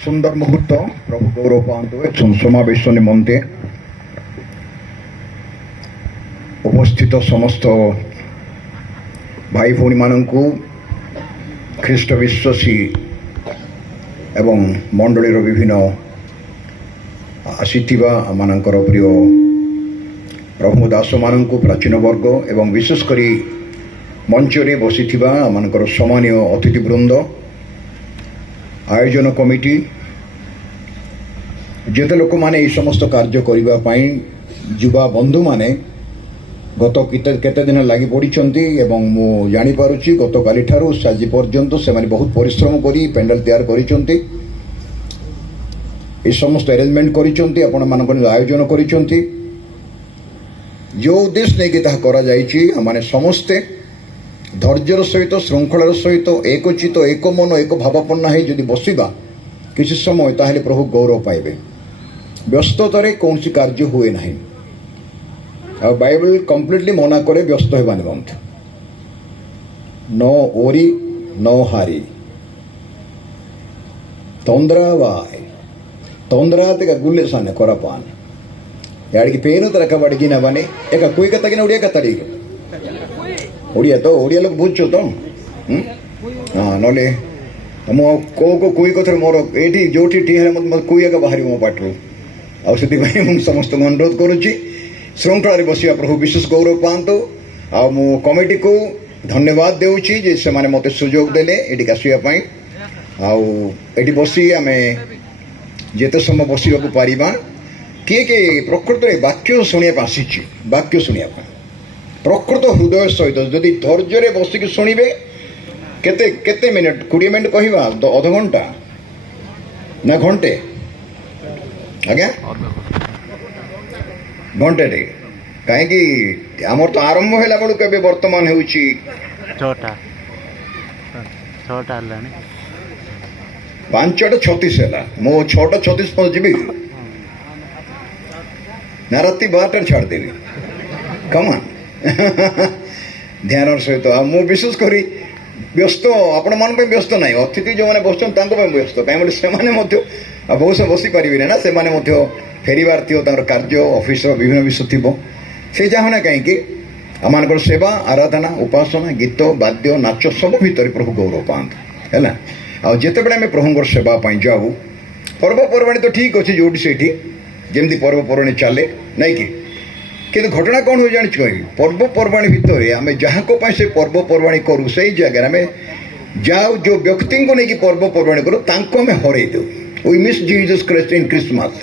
सुंदर मुहूर्त प्रभु गौरव पातु समावेश निमंते उपस्थित समस्त भाई भौणी मानू ख्रीष्ट विश्वासी एवं मंडलीर विभिन्न आसीथिबा मानकर प्रिय प्रभु दास मानू प्राचीन वर्ग एवं विशेषकर मंचरे बसीथिबा मानकर सम्मानीय अतिथिवृंद आयोजन कमिटी जेते लोक माने समस्त कार्य करने युवा बंधु माने गत केते दिन लगी पड़ी मु जानीपारुची गत काली ठारू आज पर्यंत से बहुत परिश्रम करी पेंडाल तैयार करिसंती ए समस्त अरेंजमेंट करिसंती आपण मानकर आयोजन करिसंती जो उद्देश्य नहीं कि करा जायछि माने समस्ते धैर्यर सहित श्रृंखलार सहित एकचित एक मन एक भावपन्न है जदि बसवा किसी समय ताहले प्रभु गौरव पाइबे व्यस्ततार कौन कार्य हुए ना आ बाइबल कंप्लीटली मना करे व्यस्त होगा निमंत नो ओरी नो हारी तोंदरा वाय तोंदरा ते गुल्ले साने कोरापान याडिकी पेनु तरका बडगिना बने एका कुई कतगिना उडिया कतडी ओडिया तो ओडिया लोग बुझो तो हाँ नले मो को कुई कथर मोर एठी जोठी टीहरे मत कुई का बाहरी मो पाटरू आ सेति भाई मु समस्त अनुरोध करूची श्रृंखला बसिया प्रभु विशेष गौरव पांतु आ मु कमिटी को धन्यवाद देउची जे से माने मते सुयोग देले एठी आसीया पई आ एठी बसी आमे जेते समय बसिबा को पारिबा के प्रकृत वाक्य शुणिया आसीची वाक्य शुणिया प्रकृत हृदय सहित जदि धैर्य बसिक शुणवे केते केते मिनिट 20 मिनिट कहवा अध घंटा ना घंटे आज्ञा घंटे टे कहीं आमर तो आरंभ है बेलू के वर्तमान हो 5:36 है मो 6:36 पहुँच जी ना राति 12 छाड़देवी कमान ध्यान सहित मु विशेष करी व्यस्त आपण मान व्यस्त ना अतिथि जो मैंने बस व्यस्त कहीं से बहुत से बसी पारे ना से फेरबार थी कार्य ऑफिस विभिन्न विषय थी से चाहना कहीं आम सेवा आराधना उपासना गीत वाद्य नाच सब भितर प्रभु गौरव पाते है आते बड़े आम प्रभु सेवाई जाऊ पर्वपर्वाणी तो ठीक अच्छे जो से जमी पर्वपर्वाणी चले नहीं कि किंतु घटना कौन हो जानी कह पर्वपर्वाणी भितर आम जहाँ को से पर्वपर्वाणी करूँ से जगह आम जाऊ जो व्यक्ति को लेकिन पर्वपर्वाणी करूँ आम हर do we miss Jesus Christ in Christmas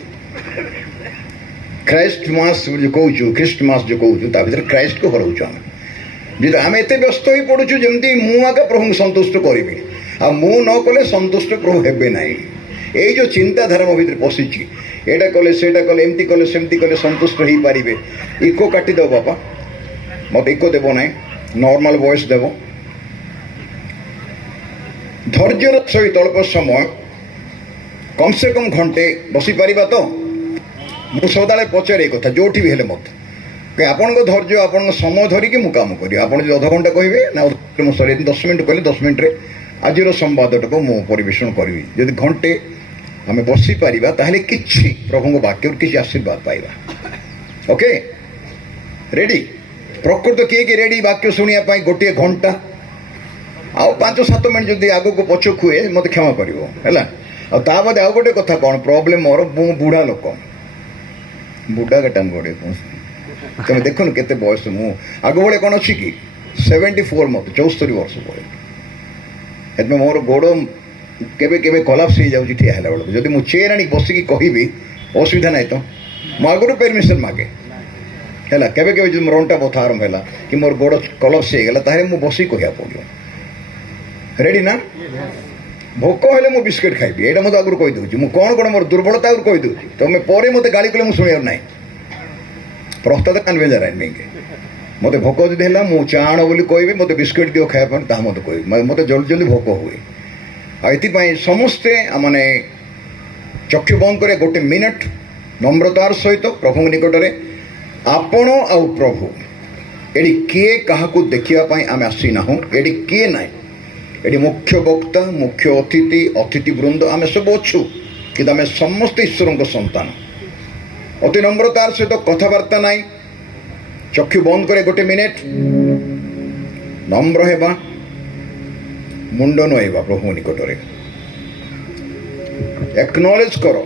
Christmas जो कहूँ ख्रीष्टमास जो कहूँ भर क्राइस्ट को हराऊँ आम जो आम एत व्यस्त हो पड़ू जमी मुझे प्रभु संतुष्ट करी आ मु न कले संतुष्ट प्रभु हे ना ये जो चिंताधारा मो भर पशिची एटा कले सेटा कले एमती कले सेमती कले संतुष्ट हो पारे इको काटिदेव बापा मत इको देव ना नॉर्मल वॉइस देव धैर्यर सहित अल्प समय कम से कम घंटे बसी पारिबा तो मु सदाले पचारे कथा जोठी भी हेले मत आपण धैर्य आपण समय धरिकी मु काम करी आपण जो अध घंटा कहे ना सर 10 मिनट कहले 10 मिनट रे आज संवादटा को मु परिवेषण करी जदि घंटे आम बसी पारिबा ताहले किछि प्रभु वाक्य किछि आशीर्वाद पाइबा ओके रेडी प्रकृत किए रेडी वाक्य शुणा गोटे घंटा आउ 5-7 मिनट जदि आग को पछक हुए मत क्षमा कर है बादे आउ गोटे कथा कौन प्रोब्लेम मोर बुढ़ा लोक बुढ़ा गटान गोटे तुम देख केते बयस मु आग बड़े कौन अच्छी कि 74 मत 74 वर्ष पड़े मोर गोड़ केबे केबे कोलाप्स हो जाऊँ ठिया है बेलू जब मुझे चेयर आनी बसिकी कहबी असुविधा ना तो मुझे परमिशन मागे है केबे केबे जो मोर अंटा बथा आरंभ है कि मोर गोड़ कोलाप्स हो गला ताहे मु बसिक कहया पड़ो रेडी ना भोक हेले मु बिस्किट खाइबी एटा मत आगु कही दूची मु कौन कौन मोर दुर्बलता आगु कही दूची तुम पर मत गाड़ी कले शुणियार ना प्रस्ताव कान बेजार नहीं मत भोक जब है मु चाण बोली कहबी मत बिस्किट दियो खाया ता मत कह मत जल्दी जल्दी भोक हुए आईपाई समस्ते माने चक्षु बंद करे गोटे मिनिट नम्रतार सहित प्रभु निकट में आपण आ प्रभु एटी किए क्या देखापी आम आसी ना एटी किए ना ये मुख्य वक्ता मुख्य अतिथि अतिथि वृंद आम सब अच्छु କିନ୍ତୁ ଆମେ ସମସ୍ତେ ଈଶ୍ୱରଙ୍କ ସନ୍ତାନ। ଅତି ନମ୍ରତାର ସହିତ କଥାବାର୍ତ୍ତା ନାହିଁ, ଚକ୍ଷୁ ବନ୍ଦ করে ଗୋଟେ ମିନିଟ୍ ନମ୍ର ହେବା, ମୁଣ୍ଡ ନୁଆଇବା ପ୍ରଭୁ ନିକଟରେ। ଏକ୍ନଲେଜ୍ କର,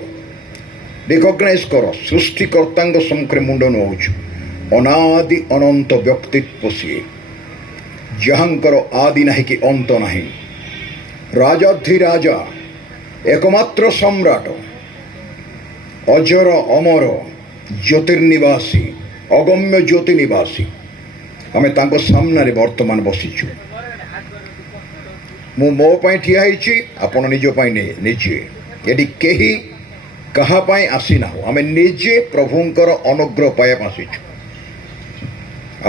ରିକଗ୍ନାଇଜ୍ କର, ସୃଷ୍ଟିକର୍ତ୍ତାଙ୍କ ସମ୍ମୁଖରେ ମୁଣ୍ଡ ନୁଆଉଛୁ। ଅନାଦି ଅନନ୍ତ ବ୍ୟକ୍ତିତ୍ୱ ସିଏ, ଯାହାଙ୍କର ଆଦି ନାହିଁ କି ଅନ୍ତ ନାହିଁ, ରାଜାଧିରାଜା, ଏକମାତ୍ର ସମ୍ରାଟ, ଅଜର ଅମର, ଜ୍ୟୋତିର୍ନିବାସୀ, ଅଗମ୍ୟ ଜ୍ୟୋତି ନିବାସୀ। ଆମେ ତାଙ୍କ ସାମ୍ନାରେ ବର୍ତ୍ତମାନ ବସିଛୁ। ମୁଁ ମୋ ପାଇଁ ଠିଆ ହେଇଛି, ଆପଣ ନିଜ ପାଇଁ ନିଜେ। ଏଠି କେହି କାହା ପାଇଁ ଆସିନାହୁଁ, ଆମେ ନିଜେ ପ୍ରଭୁଙ୍କର ଅନୁଗ୍ରହ ପାଇବା ଆସିଛୁ।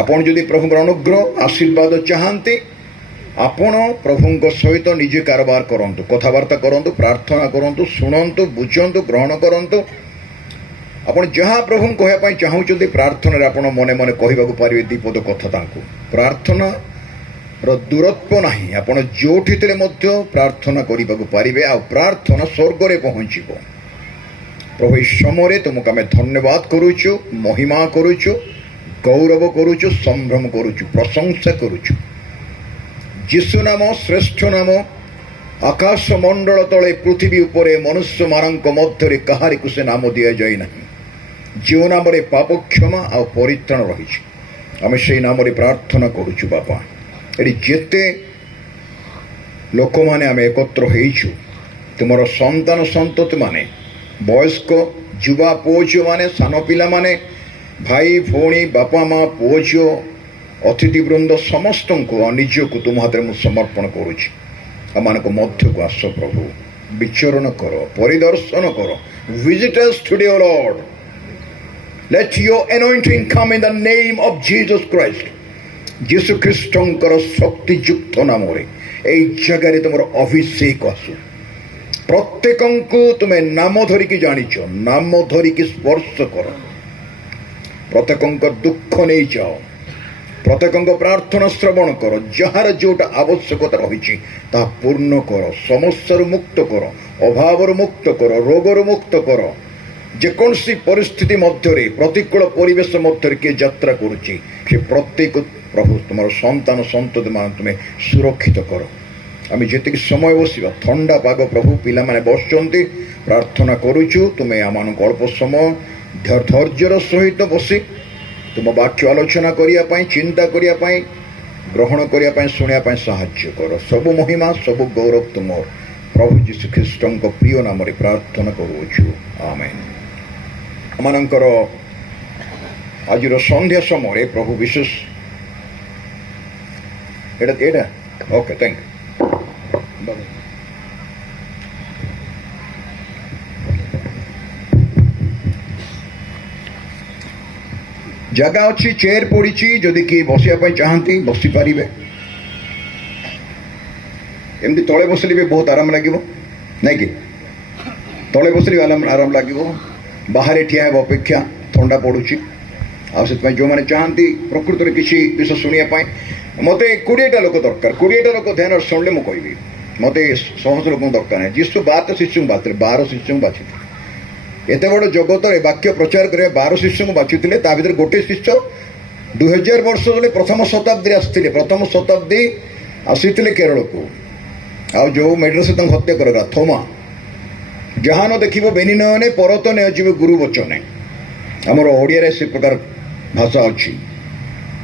ଆପଣ ଯଦି ପ୍ରଭୁଙ୍କର ଅନୁଗ୍ରହ ଆଶୀର୍ବାଦ ଚାହାନ୍ତି, ଆପଣ ପ୍ରଭୁଙ୍କ ସହିତ ନିଜେ କାରବାର କରନ୍ତୁ, କଥାବାର୍ତ୍ତା କରନ୍ତୁ, ପ୍ରାର୍ଥନା କରନ୍ତୁ, ଶୁଣନ୍ତୁ, ବୁଝନ୍ତୁ, ଗ୍ରହଣ କରନ୍ତୁ। ଆପଣ ଯାହା ପ୍ରଭୁଙ୍କୁ କହିବା ପାଇଁ ଚାହୁଁଛନ୍ତି ପ୍ରାର୍ଥନାରେ ଆପଣ ମନେ ମନେ କହିବାକୁ ପାରିବେ ଦ୍ୱିପଦ କଥା ତାଙ୍କୁ। ପ୍ରାର୍ଥନାର ଦୂରତ୍ୱ ନାହିଁ, ଆପଣ ଯେଉଁଠି ଥିଲେ ମଧ୍ୟ ପ୍ରାର୍ଥନା କରିବାକୁ ପାରିବେ, ଆଉ ପ୍ରାର୍ଥନା ସ୍ୱର୍ଗରେ ପହଞ୍ଚିବ। ପ୍ରଭୁ ଏହି ସମୟରେ ତୁମକୁ ଆମେ ଧନ୍ୟବାଦ କରୁଛୁ, ମହିମା କରୁଛୁ, ଗୌରବ କରୁଛୁ, ସମ୍ଭ୍ରମ କରୁଛୁ, ପ୍ରଶଂସା କରୁଛୁ। ଯୀଶୁ ନାମ ଶ୍ରେଷ୍ଠ ନାମ। ଆକାଶ ମଣ୍ଡଳ ତଳେ ପୃଥିବୀ ଉପରେ ମନୁଷ୍ୟମାନଙ୍କ ମଧ୍ୟରେ କାହାରିକୁ ସେ ନାମ ଦିଆଯାଇ ନାହିଁ, ଯେଉଁ ନାମରେ ପାପ କ୍ଷମା ଆଉ ପରିତ୍ରାଣ ରହିଛି। ଆମେ ସେଇ ନାମରେ ପ୍ରାର୍ଥନା କରୁଛୁ ବାପା। ଏଠି ଯେତେ ଲୋକମାନେ ଆମେ ଏକତ୍ର ହେଇଛୁ, ତୁମର ସନ୍ତାନ ସନ୍ତତିମାନେ, ବୟସ୍କ ଯୁବା ପୁଅ ଝିଅମାନେ, ସାନ ପିଲାମାନେ, ଭାଇ ଭଉଣୀ, ବାପା ମା, ପୁଅ ଝିଅ, ଅତିଥିବୃନ୍ଦ ସମସ୍ତଙ୍କୁ ଆଉ ନିଜକୁ ତୁମ ହାତରେ ମୁଁ ସମର୍ପଣ କରୁଛି। ଆମମାନଙ୍କ ମଧ୍ୟକୁ ଆସ ପ୍ରଭୁ, ବିଚରଣ କର, ପରିଦର୍ଶନ କର। Visitors today, O Lord. Let your anointing come in the name of Jesus Christ. ଯୀଶୁ ଖ୍ରୀଷ୍ଟଙ୍କର ଶକ୍ତିଯୁକ୍ତ ନାମରେ ଏହି ଜାଗାରେ ତୁମର ଅଭିଷେକ ଆସୁ। ପ୍ରତ୍ୟେକଙ୍କୁ ତୁମେ ନାମ ଧରିକି ଜାଣିଛ, ନାମ ଧରିକି ସ୍ପର୍ଶ କର। ପ୍ରତ୍ୟେକଙ୍କ ଦୁଃଖ ନେଇଯାଅ, ପ୍ରତ୍ୟେକଙ୍କ ପ୍ରାର୍ଥନା ଶ୍ରବଣ କର। ଯାହାର ଯେଉଁଟା ଆବଶ୍ୟକତା ରହିଛି ତାହା ପୂର୍ଣ୍ଣ କର। ସମସ୍ୟାରୁ ମୁକ୍ତ କର, ଅଭାବରୁ ମୁକ୍ତ କର, ରୋଗରୁ ମୁକ୍ତ କର। ଯେକୌଣସି ପରିସ୍ଥିତି ମଧ୍ୟରେ, ପ୍ରତିକୂଳ ପରିବେଶ ମଧ୍ୟରେ କିଏ ଯାତ୍ରା କରୁଛି, ସେ ପ୍ରତ୍ୟେକ ପ୍ରଭୁ ତୁମର ସନ୍ତାନ ସନ୍ତତିମାନ ତୁମେ ସୁରକ୍ଷିତ କର। ଆମେ ଯେତିକି ସମୟ ବସିବା, ଥଣ୍ଡା ପାଗ ପ୍ରଭୁ, ପିଲାମାନେ ବସୁଛନ୍ତି, ପ୍ରାର୍ଥନା କରୁଛୁ। ତୁମେ ଆମମାନଙ୍କୁ ଅଳ୍ପ ସମୟ ଧୈର୍ଯ୍ୟର ସହିତ ବସି ତୁମ ବାକ୍ୟ ଆଲୋଚନା କରିବା ପାଇଁ, ଚିନ୍ତା କରିବା ପାଇଁ, ଗ୍ରହଣ କରିବା ପାଇଁ, ଶୁଣିବା ପାଇଁ ସାହାଯ୍ୟ କର। ସବୁ ମହିମା, ସବୁ ଗୌରବ ତୁମର ପ୍ରଭୁ ଯୀଶୁ ଖ୍ରୀଷ୍ଟଙ୍କ ପ୍ରିୟ ନାମରେ ପ୍ରାର୍ଥନା କରୁଅଛୁ, ଆମେନ୍। ଆମମାନଙ୍କର ଆଜିର ସନ୍ଧ୍ୟା ସମୟରେ ପ୍ରଭୁ ବିଶେଷ ଏଇଟା ଓକେ, ଥ୍ୟାଙ୍କ ୟୁ। ଜାଗା ଅଛି, ଚେୟାର ପଡ଼ିଛି, ଯଦି କିଏ ବସିବା ପାଇଁ ଚାହାନ୍ତି ବସିପାରିବେ। ଏମିତି ତଳେ ବସିଲେ ବି ବହୁତ ଆରାମ ଲାଗିବ, ନାଇଁ କି? ତଳେ ବସିଲେ ଆରାମ ଲାଗିବ, ବାହାରେ ଠିଆ ହେବା ଅପେକ୍ଷା ଥଣ୍ଡା ପଡ଼ୁଛି। ଆଉ ସେଥିପାଇଁ ଯେଉଁମାନେ ଚାହାନ୍ତି ପ୍ରକୃତରେ କିଛି ବିଷୟ ଶୁଣିବା ପାଇଁ, ମୋତେ 20ଟା ଲୋକ ଦରକାର। 20ଟା ଲୋକ ଧ୍ୟାନରେ ଶୁଣିଲେ ମୁଁ କହିବି, ମୋତେ 100 ଲୋକଙ୍କୁ ଦରକାର ନାହିଁ। ଯୀଶୁ 12 ଶିଷ୍ୟଙ୍କୁ ବାଛିଥିଲେ, 12 ଶିଷ୍ୟଙ୍କୁ ବାଛିଥିଲେ। ଏତେ ବଡ଼ ଜଗତରେ ବାକ୍ୟ ପ୍ରଚାର କରିବା 12 ଶିଷ୍ୟଙ୍କୁ ବାଛିଥିଲେ। ତା ଭିତରେ ଗୋଟେ ଶିଷ୍ୟ 2000 ବର୍ଷ ତଳେ ପ୍ରଥମ ଶତାବ୍ଦୀରେ ଆସିଥିଲେ। ପ୍ରଥମ ଶତାବ୍ଦୀ ଆସିଥିଲେ କେରଳକୁ। ଆଉ ଯେଉଁ ମେଡ୍ରସରେ ତାଙ୍କୁ ହତ୍ୟା କରାଗଲା, ଥୋମା। ଯାହା ନ ଦେଖିବ ବେନି ନୟନେ ପରତ ନେ ଯିବେ ଗୁରୁ ବଚନେ। ଆମର ଓଡ଼ିଆରେ ସେ ପ୍ରକାର ଭାଷା ଅଛି।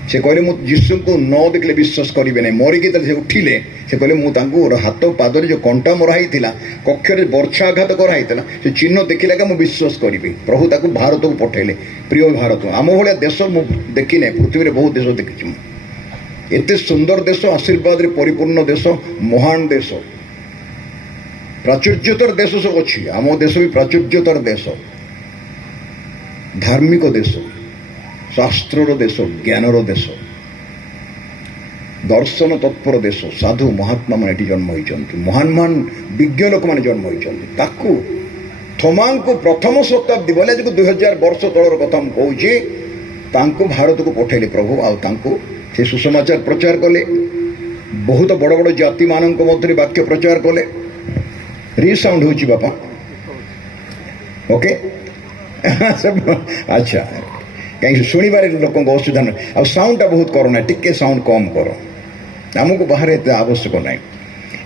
ସେ କହିଲେ ମୁଁ ଯୀଶୁଙ୍କୁ ନ ଦେଖିଲେ ବିଶ୍ୱାସ କରିବେ ନାହିଁ। ମରିକି ତାହେଲେ ସେ ଉଠିଲେ, ସେ କହିଲେ ମୁଁ ତାଙ୍କୁ ହାତ ପାଦରେ ଯେଉଁ କଣ୍ଟା ମରା ହେଇଥିଲା, କକ୍ଷରେ ବର୍ଚ୍ଛା ଆଘାତ କରାହେଇଥିଲା, ସେ ଚିହ୍ନ ଦେଖିଲାକା ମୁଁ ବିଶ୍ୱାସ କରିବି। ପ୍ରଭୁ ତାକୁ ଭାରତକୁ ପଠାଇଲେ। ପ୍ରିୟ ଭାରତ, ଆମ ଭଳିଆ ଦେଶ ମୁଁ ଦେଖିନାହିଁ, ପୃଥିବୀରେ ବହୁତ ଦେଶ ଦେଖିଛି ମୁଁ। ଏତେ ସୁନ୍ଦର ଦେଶ, ଆଶୀର୍ବାଦରେ ପରିପୂର୍ଣ୍ଣ ଦେଶ, ମହାନ ଦେଶ, ପ୍ରାଚୁର୍ଯ୍ୟତାର ଦେଶ ସବୁ ଅଛି। ଆମ ଦେଶ ବି ପ୍ରାଚୁର୍ଯ୍ୟତାର ଦେଶ, ଧାର୍ମିକ ଦେଶ, ଶାସ୍ତ୍ରର ଦେଶ, ଜ୍ଞାନର ଦେଶ, ଦର୍ଶନ ତତ୍ପର ଦେଶ। ସାଧୁ ମହାତ୍ମାମାନେ ଏଠି ଜନ୍ମ ହୋଇଛନ୍ତି, ମହାନ ମହାନ ବିଜ୍ଞ ଲୋକମାନେ ଜନ୍ମ ହୋଇଛନ୍ତି। ତାକୁ ଥୋମାଙ୍କୁ ପ୍ରଥମ ଶତାବ୍ଦୀ ବୋଲେ ଆଜିକୁ 2000 ବର୍ଷ ତଳର କଥା ମୁଁ କହୁଛି, ତାଙ୍କୁ ଭାରତକୁ ପଠାଇଲେ ପ୍ରଭୁ। ଆଉ ତାଙ୍କୁ ସେ ସୁସମାଚାର ପ୍ରଚାର କଲେ, ବହୁତ ବଡ଼ ବଡ଼ ଜାତିମାନଙ୍କ ମଧ୍ୟରେ ବାକ୍ୟ ପ୍ରଚାର କଲେ। ରିସାଉଣ୍ଡ ହେଉଛି ବାପା, ओके अच्छा कहीं शुणवे लोक असुविधा ना आ साउंडटा बहुत करना टिके साउंड कम कर आमको बाहर एत आवश्यक ना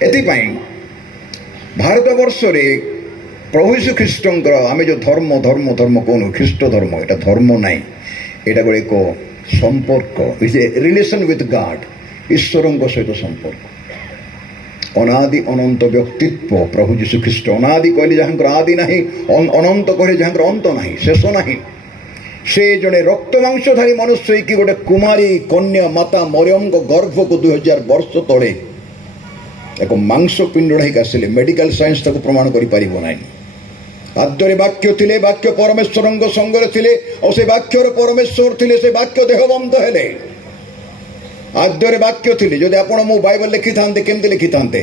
एपाई भारत वर्ष प्रभु यीशु ख्रीष्टर आम जो धर्म धर्म धर्म कहूँ ख्रीष्ट धर्म यहाँ धर्म ना यहाँ गोटे एक संपर्क is a relation with God ईश्वर सहित संपर्क अनादि अनंत व्यक्तित्व प्रभु यीशु ख्रीष्ट अनादि कहले जहाँ आदि ना अनंत कहले जहाँ अंत ना शेष ना से जड़े रक्त मांसधारी मनुष्य कि गोटे कुमारी कन्या माता मरियम गर्भ को 2000 वर्ष तले एक मांस पिंडड़ा ही आसिले मेडिकल साइंस ताको प्रमाण करि परिबो नाही आद्ୟରେ वाक्य थिले वाक्य परमेश्वर संगरे थिले और से वाक्यर परमेश्वर थिले से वाक्य देहबंध हेले आद्ୟରେ वाक्य थिले जदि आपण मो बाइबल लिखि थांते केमते लिखि थांते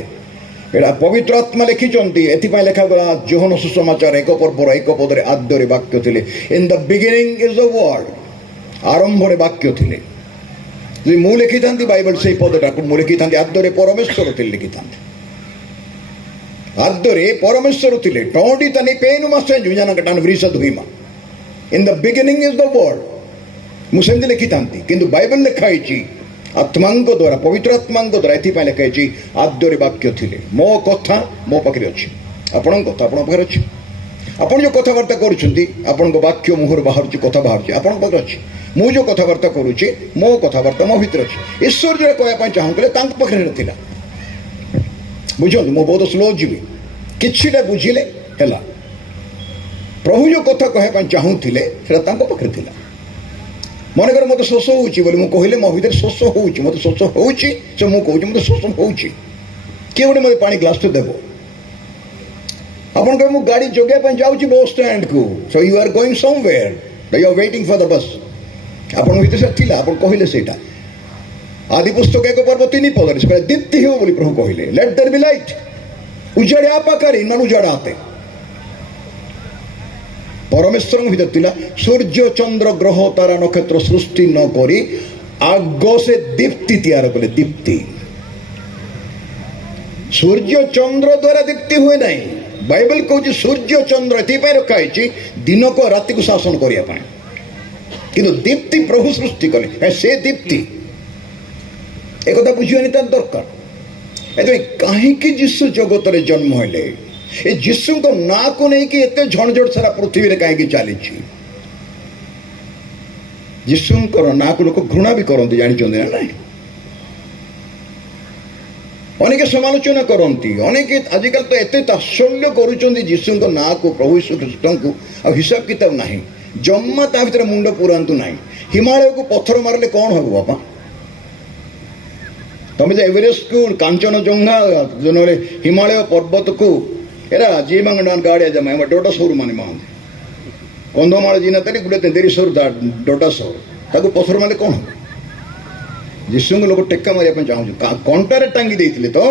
एटा पवित्र आत्मा लिखिचंती एथिपाई लेखा गला जोहन सुसमाचार एक पर्वर एक पदरे आद्ୟରେ वाक्य थिले in the beginning is the word आरंभरे वाक्य थिले जे मु लिखि थांती बाइबल से पदटा मु लिखि थांती आद्ୟରେ परमेश्वर थिले लिखि थांती आद्ୟରେ परमेश्वर थिले टोडी तनी पेनु मासे जुजाना कटान वृष धुईमा in the beginning is the word मु सेमते लिखि थांती किंतु बाइबल लिखाइची आत्मांग द्वारा पवित्र आत्मांग द्वारा एथि लिखाई आद्ୟରେ वाक्य थिले मो कथा मो पाखे अच्छी आपण कथा आपण पाखे अच्छी आपण जो कथबार्ता करुँच आपण वाक्य मुहर बाहर कथा बाहर आपण पाखे अच्छी मु जो कथबार्ता करुँची मो कथबार्ता मो भीतर अच्छी ईश्वर जो कहवाई चाहूले पाखे नाला बुझे मो बहुत स्लो जीवी किछिटा बुझिले है प्रभु जो कथा कहवाई चाहूले पाखे थिला मन कर मत शोष हो कहले मो भर शोष हो मत शोष हो मुझे मत शोष हो किए गोटे मत पा ग्लास देव आप मुझे गाड़ी जगह जाऊँगी बस स्टैंड को so you are going somewhere you are waiting for the bus आप भर आप कहले से आदि पुस्तक एक पर्व 3 पदर दीप्ति हो प्रभु कहले लेट देयर बी लाइट उजाड़े आपाकारी मान उजाड़ा आते परमेश्वर भीतर थिला सूर्य चंद्र ग्रह तारा नक्षत्र सृष्टि न करी आग से दीप्ति तैयार कले दीप्ति सूर्य चंद्र द्वारा दीप्ति हुए नहीं बाइबल कहूँ सूर्य चंद्र एपाई रखाई दिन को राति को शासन करने किंतु दीप्ति प्रभु सृष्टि कले से दीप्ति एक बुझे दरकार कहीं जीशु जगत जन्म हेले ए जीशु को ना को नहीं कि एते झणझट सारा पृथ्वी रे कहीं चली जीशु ना को लोक घृणा भी करते जानते ना ना अनेक समालोचना करती अनेक आजिकल तो एते तात्सल्य करुँच जीशु ना को प्रभु यीशु ख्रीष्ट को आ हिसाब किताब ना जम्मा ता भीतर मुंड पुरांतु ना हिमालय को पत्थर मारे कौन हम बापा तुम जो एवरेस्ट को कांचनजंगा जो हिमालय पर्वत को एरा जीवंगन गाड़ी जमा डोडा सौर माने मान कंधमाल जीना तरी गुड़े तेरी सौर डोडा सौर ताको पथर मारे कौन जीशु लोग टेक्का मारे चाहूँ कंटारे टांगी देते तो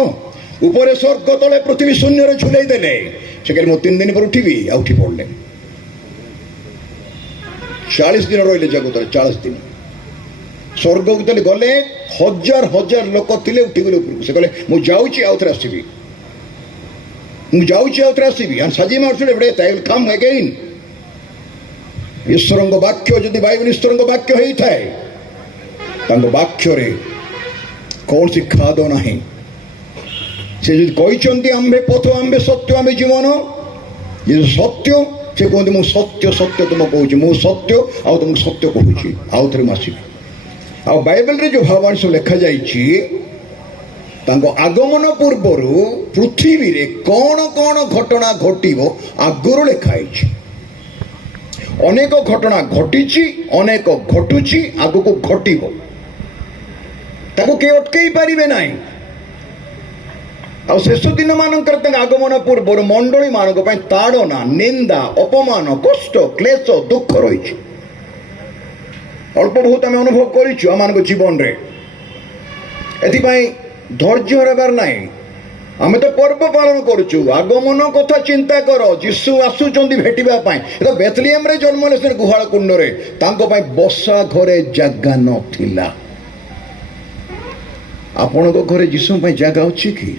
ऊपर स्वर्ग तले पृथ्वी शून्य झुलाई देले से कहले मो 3 दिन पर उठिबी आ उठी पड़ले 40 दिन रहिले जगत 40 दिन स्वर्ग को तले गले हजार हजार लोक थिले उठी गले ऊपर से कहले मु जाउची आउ थरे आसीबी मु जाउची आउ थरे आसीबी एंड साजी मारछुले बडे आई विल कम अगेन ईश्वर वाक्य जदि बाइबल ईश्वर वाक्य होई थाए तांको वाक्य रे कौन सी खाद ना से जो कहते आम्भे पथ आम्भे सत्य आम्भे जीवन ये सत्य से कहते मु सत्य सत्य तुम कहूँ मु सत्य आ तुम सत्य कहूँ आउ थे आसबि आ बाइबल रे जो भावान सब लिखा जाइए आगमन पूर्वर पृथ्वी रे कौन कौन घटना घटिबो आगुरु लिखाई अनेक घटना घटी अनेक घटुची आगु को घटिबो ताको के अटकई पारिबे नाही आ शेष दिन मानकर आगमन पूर्व मंडली मानक ताड़ना निंदा अपमान कष्ट क्लेश दुख रही अल्प बहुत आम अनुभव कर जीवन रे एथिपाई धैर्य हरबार ना आम तो पर्व पालन करुचु आगमन कथा चिंता कर जीशु आसुचंदी भेटिबा तो बेथलियम रे जन्म ले गुहाल कुंड रे तांको पाई बसा घरे जागा नथिला आपण को घरे जीशु पाई जागा अछि कि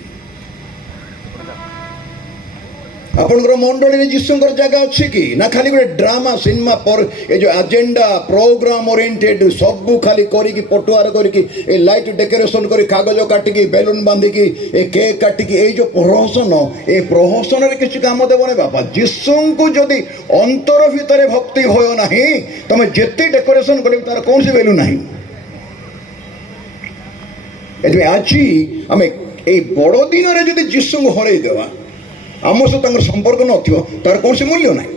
ଆପଣଙ୍କର ମଣ୍ଡଳୀରେ ଯୀଶୁଙ୍କର ଜାଗା ଅଛି କି ନା ଖାଲି ଗୋଟେ ଡ୍ରାମା ସିନେମା ଏ ଯୋଉ ଆଜେଣ୍ଡା ପ୍ରୋଗ୍ରାମ ଓରିଏଣ୍ଟେଡ ସବୁ ଖାଲି କରିକି ପଟୁଆର କରିକି ଏ ଲାଇଟ୍ ଡେକୋରେସନ କରି କାଗଜ କାଟିକି ବେଲୁନ ବାନ୍ଧିକି ଏ କେକ୍ କାଟିକି ଏଇ ଯୋଉ ପ୍ରହସନ ଏ ପ୍ରହସନରେ କିଛି କାମ ଦେବନି ବାପା। ଯୀଶୁଙ୍କୁ ଯଦି ଅନ୍ତର ଭିତରେ ଭକ୍ତି ଭୟ ନାହିଁ ତମେ ଯେତେ ଡେକୋରେସନ କରିବ ତାର କୌଣସି ଭ୍ୟାଲୁ ନାହିଁ। ଏଥିପାଇଁ ଆଜି ଆମେ ଏଇ ବଡ଼ ଦିନରେ ଯଦି ଯୀଶୁଙ୍କୁ ହରେଇ ଦେବା ଆମ ସହିତ ତାଙ୍କର ସମ୍ପର୍କ ନଥିବ ତାର କୌଣସି ମୂଲ୍ୟ ନାହିଁ।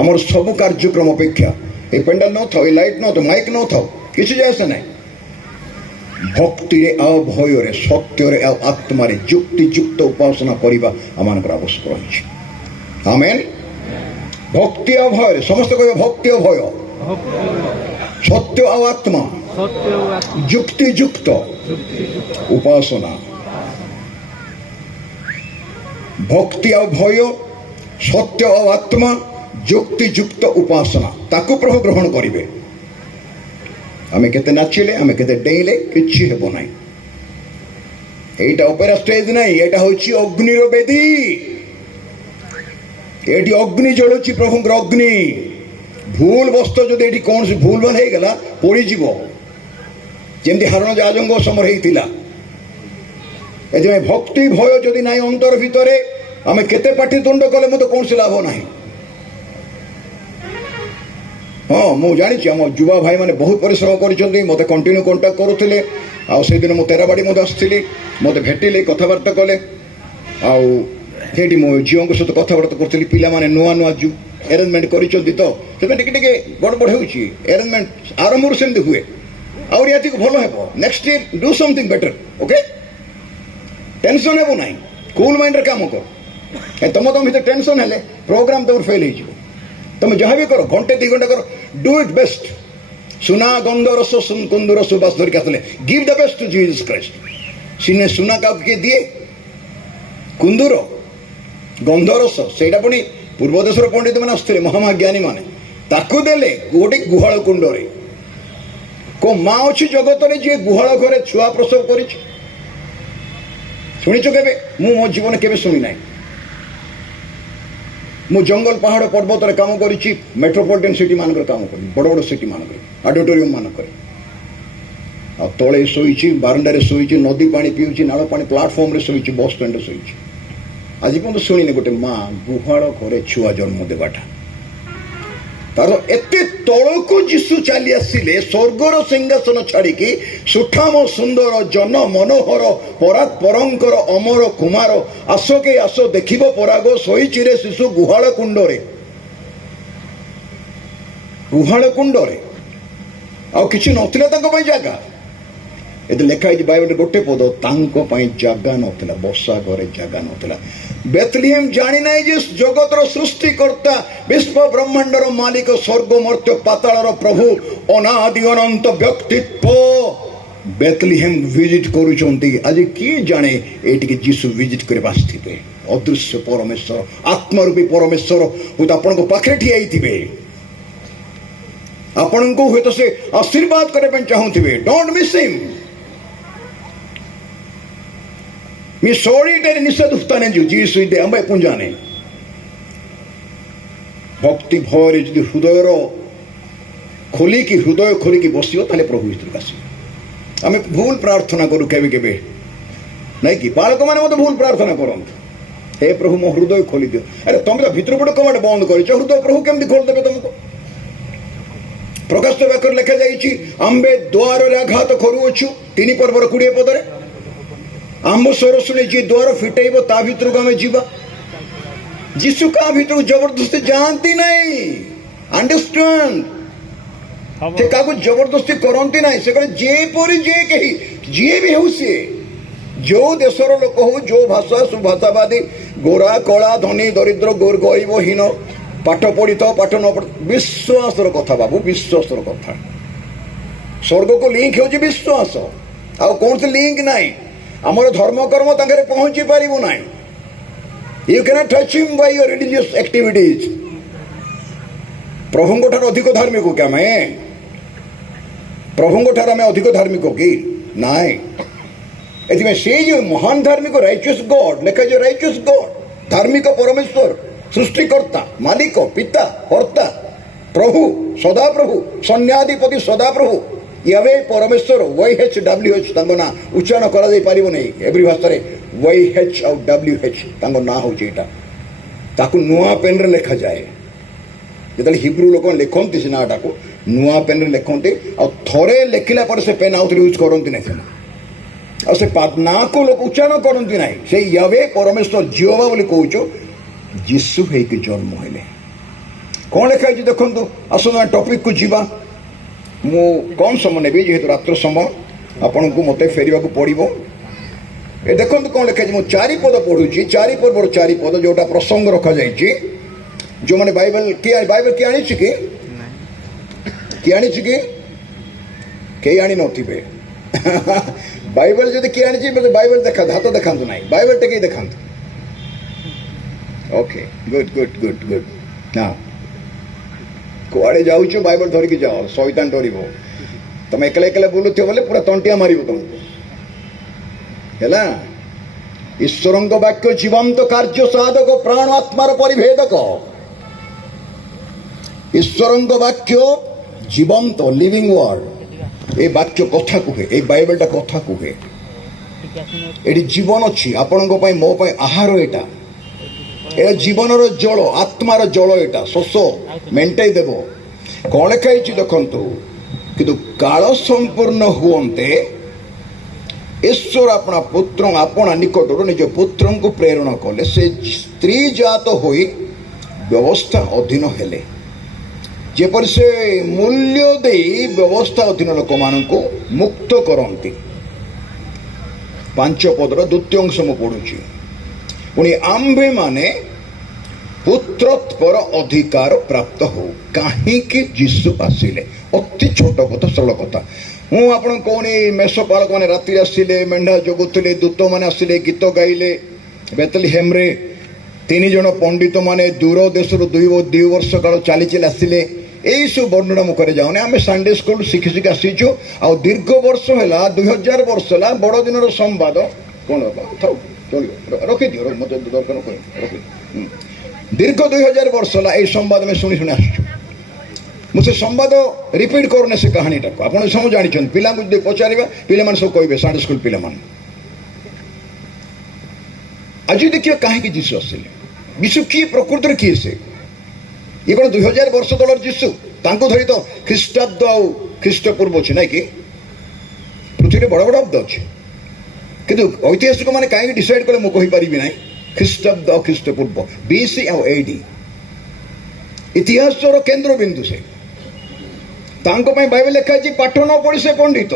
ଆମର ସବୁ କାର୍ଯ୍ୟକ୍ରମ ଅପେକ୍ଷା ଏ ପେଣ୍ଡାଲ ନଥାଉ ଏ ଲାଇଟ୍ ନଥାଉ ମାଇକ୍ ନଥାଉ କିଛି ଯାଏସେ ନାହିଁ। ଭକ୍ତିରେ ଆଉ ଭୟରେ ସତ୍ୟରେ ଆଉ ଆତ୍ମାରେ ଯୁକ୍ତିଯୁକ୍ତ ଉପାସନା କରିବା ଆମମାନଙ୍କର ଆବଶ୍ୟକ ରହିଛି। ଆମେନ୍। ଭକ୍ତି ଆଉ ଭୟରେ ସମସ୍ତେ କହିବେ ଭକ୍ତି ଆଉ ଭୟ, ସତ୍ୟ ଆଉ ଆତ୍ମା, ଯୁକ୍ତିଯୁକ୍ତ ଉପାସନା। ଭକ୍ତି ଆଉ ଭୟ, ସତ୍ୟ ଆଉ ଆତ୍ମା, ଯୁକ୍ତିଯୁକ୍ତ ଉପାସନା ତାକୁ ପ୍ରଭୁ ଗ୍ରହଣ କରିବେ। ଆମେ କେତେ ନାଚିଲେ ଆମେ କେତେ ଡେଇଁଲେ କିଛି ହେବ ନାହିଁ। এইটা অপেরা স্টেজ নাই, এটা হচ্ছে অগ্নির বেদী। এটি অগ্নি জ্বলুছি প্রভুঙ্কর অগ্নি। ভুল বস্ত যদি এটি কৌশি ভুল ভাল হয়ে গলা পড়িଯିବ যেমতি হারণ জাজঙ্গ সমর হয়েছিল। এথিপাই ভক্তি ভয় যদি নাই অন্তর ভিতরে আমি কেতে পাটিতুণ্ড কলে মতো কৌশি লাভ নাই। हाँ मु जानी आम युवा भाई मैंने बहुत परिश्रम कर मत कंटिन्यू कंटाक्ट करुले। आदिन मु तेराबाड़ी मत आसती मत भेटिले कथबार्ता कले आठी मो झील सहित कथबार्ता करी पिला माने नुआ नुआ जो एरेंजमेंट कर तो गड़बड़ होरेंजमेंट आरंभ सेमती हुए आदि भल हे next year do something better. Okay tension हेबो ना कूल माइंड काम कर तुम तुम भर टेंशन हेले प्रोग्राम तुम फेल हो। तुम जहाँ भी करो घंटे 2 घंटा करो डू इट बेस्ट। सुना गंध रस कुंदुर सुबास धरिक आसले give the best to Jesus Christ. सिने सुना का किए दिए कुंदुर गंध रस सेटा पुणी पूर्व देशर पंडित मैंने आसते महामाज्ञानी मैंने ताकू देले गोटे गुहाल कुंडरे को माँ अच्छी जगत में जी गुहाल घरे छुआ प्रसव कर शुणीच के मो जीवन के शुणी ना। मु जंगल पहाड़ पर्वत काम करी मेट्रोपोलिटन सिटी मानक काम कर बड़ बड़ सिटी मानक ऑडिटोरियम मानक तले शोची बारंडारे शोची नदी पानी पीऊँ नाल पानी प्लाटफर्म रे शोची बस स्टैंड शोची आज पर्यटन शुणी गोटे माँ गुहाल घरे छुआ जन्म देवाटा तार एते तलको जीशु चली आसिले स्वर्गर सिंहासन छाड़िकी सुठाम सुंदर जन मनोहर पराग परंकर अमर कुमार आसके आस देखिब पराग शोचिरे शिशु गुहाल कुंडरे आ किछि नथिला तांको पई जागा एते लेखा है बाइबल गोटे पद तांको पई जागा नथिला बसा घरे जागा नथिला। बेथलीहेम जानी ना जे जगतर सृष्टिकर्ता विश्व ब्रह्मांडर मालिक स्वर्ग मर्त्य पातालर प्रभु अनादि अनंत व्यक्तित्व बेथलीहेम विजिट करुचंती। आज किए जाने एटिके जीसु विजिट करे आसथिबे अदृश्य परमेश्वर आत्मारूपी परमेश्वर हुत आपनको पाखरे ठिया हिथिबे आपनको हुत से आशीर्वाद करे पे चाहुथिबे। Don't miss him. मी सोडीटे निषेध उस्ताने जो जीसु दे अंबे पुंजाने भक्ति भय यदि हृदयर खोलिकी बसियो ताले प्रभु भीतर आसियो। आमे भूल प्रार्थना करू केबे केबे नहीं कि बालक माने मत भूल प्रार्थना करंत हे प्रभु मो हृदय खोली दियो। अरे तुम तो भीतर पट कमाट बंद करिछ हृदय प्रभु केमती खोल देबे तुमको। प्रकाश वाक्य लिखा जाइछि आंबे द्वार रे आघात करूछु 3 पर्वर 20 पदरे आंब स्वर शुणी जी द्वार फिटेब ता भीतर को आम जीवा। जीशु का भीतर जबरदस्ती जानती नहीं अंडरस्टैंड से का जबरदस्ती करती ना से जे परी जे कही जी भी हो सी जो देशर लोक हो जो भाषा सुभाषावादी गोरा कला धनी दरिद्र गोर गरीब हीन पाठ पढ़ी तो पाठ न पढ़ विश्वासर कथा बाबू विश्वासर कथा स्वर्ग को लिंक हो विश्वास आ कौन से लिंक नहीं आमर धर्म कर्म तंगे पहुंची पारिबु ना। You can not touch him by your religious activities. प्रभुंक ठार अधिक धार्मिक क्या मैं प्रभुंक ठार आम अधिक धार्मिक कि नाई एथि से जो महान धार्मिक राइचियस गॉड लेखा जो राइचियस गॉड धार्मिक परमेश्वर सृष्टिकर्ता मालिक पिता कर्ता प्रभु सदाप्रभु सन्याधिपति सदाप्रभु यावे परमेश्वर YHWH ना उच्चारण करा पारिबो नै एवरी भाषा रे YH और WH तांको ना होची एटा ताकू नुआ पेन रे लेखा जाए जेतले हिब्रू लोक लेखंती से नाटा को नुआ पेन रे लेखंती और थोरे लेखिला पर से पेन आउट यूज करंती नै और से ना को लोक उच्चारण करंती नै से यावे परमेश्वर जिहोवा बोली कहूचो यीशु हे के जन्म होइले कौन लिखा है देखो आसन टॉपिक को जीवा मु कम समय नेबी जेहेतु रात्र समय आपन को मते फेरिबा को पड़िबो ए देखो कौन लिखा है चारि पद पढ़ुची चारि पद बड़ चारि पद जोटा प्रसंग रखा जाइछि जो माने बाइबल की आनी छि कि आनी छि कि के आनी नथिबे बाइबल जदि की आनी छि मतलब बाइबल देखा हाथ देखांतु नाही बाइबल टेके देखांतु okay good good good good ना कुआड़े जाऊचु बाइबल धरिकी जाओ शैतान डरिबो तुम एकले एकले बोलुथियो बोले पूरा तंटिया मारिबो तुमको हैला ईश्वरंक वाक्य जीवंत कार्य साधक प्राण आत्मार परिभेदक ईश्वरंक वाक्य जीवंत लिविंग वर्ड ए वाक्य कथा कुहे ए बाइबलटा कथा कुहे एडी जीवन अछि आपनक पई मो पई आहार एटा ए जीवनर जल आत्मार जल एटा शोष मेंटाई देव कौन लिखाई देखु किंतु काल संपूर्ण हुए ईश्वर अपना पुत्र अपना निकटर निज पुत्र को प्रेरण कले से स्त्री जात हो व्यवस्था अधीन हेले जेपर से मूल्य दे व्यवस्था अधीन लोक मान मुक्त करती 5 पदर द्वितीय अंश मु पढ़ुची पुणी आम्भे माने पुत्रत्वर अधिकार प्राप्त हो कहीं जीशु आसिले अति छोट कथा सरल कथा हूँ आप मेषपालक मैंने राति आसिले मेढ़ा जगुले दूत मैंने आसिले गीत गाइले बेतलहेम रे 3 जन पंडित माने दूर देश 2 वर्ष काल चली चली आसिले यही सब वर्णना मुखर जाऊने आम संडे स्कूल शिखी शिखी आसीचु आ दीर्घ वर्ष है 2000 वर्ष है बड़ दिन संवाद कौन था रखी दियो मत दरकार रखी दीर्घ 2000 वर्ष है ये संवाद में शुणी शुणी आसु मुझे संवाद रिपीट करने से कहानी टाक आप सब जानते पिला पचार पिला सब कहे संडे स्कूल पिला आज देखिए कहीं जीशु आसिले जीशु किए प्रकृति किए से ये कौन 2000 वर्ष तलर जीशु तांको धरी तो ख्रीष्टाब्द आ ख्रीष्टपूर्व अच्छे ना कि पृथ्वी बड़ बड़ अब्द अच्छे किंतु ऐतिहासिक मैंने कहीं डिसाइड कले मुझे कहीपरि ना ख्रीष्टाब्द आ ख्रीष्टपूर्व BC आ AD इतिहास केन्द्र बिंदु से बाइबल लिखा है पाठ न पढ़ी से पंडित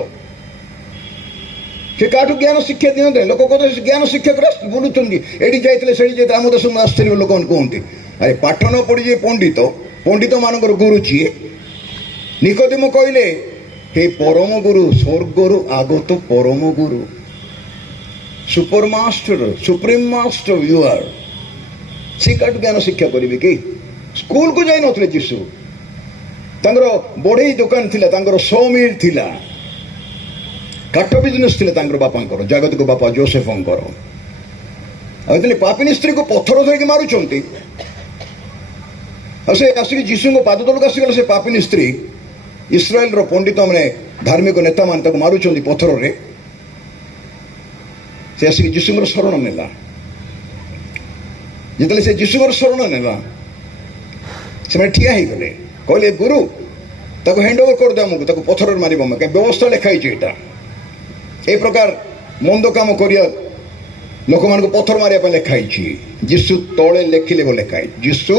से काठू ज्ञान शिक्षा दिखते लोक कहते ज्ञान शिक्षक बुलूँ ये जाते से आम देश में आस लोक कहते अरे पाठ न पढ़ी जे पंडित पंडित मानकर गुरु जी निकोदेम कहले हे परम गुरु स्वर्गर आगत परम गुरु super master supreme master you are सी काठू ज्ञान शिक्षा करेंगे कि स्कूल को जाई नथले जीशु तांगर बढ़ई दुकान थिला तांगर सो मिल थिला काठ बिजनेस थिला तांगर बापांकर जागतिक बापा जोसेफंकर आइतले पापिनी स्त्री को पत्थर धरिक मारुचंती से आसिक जीशु को पाद तलक आसीगले से पापिनी स्त्री इस्राएल रो पंडित मैंने धार्मिक नेता मान मारुचंती पत्थर रे से आसिक जीशु शरण नेला जितले से जीशु शरण नेला से ठिया ही गले कहले गुरु ताको हैंड ओवर कर दे हमको ताको पत्थर मारिबो हम व्यवस्था लिखाई एटा ए प्रकार मंद काम करिया लोक मान को पत्थर मारिया लिखाई जीशु तले लिखिले वो लिखाई जीशु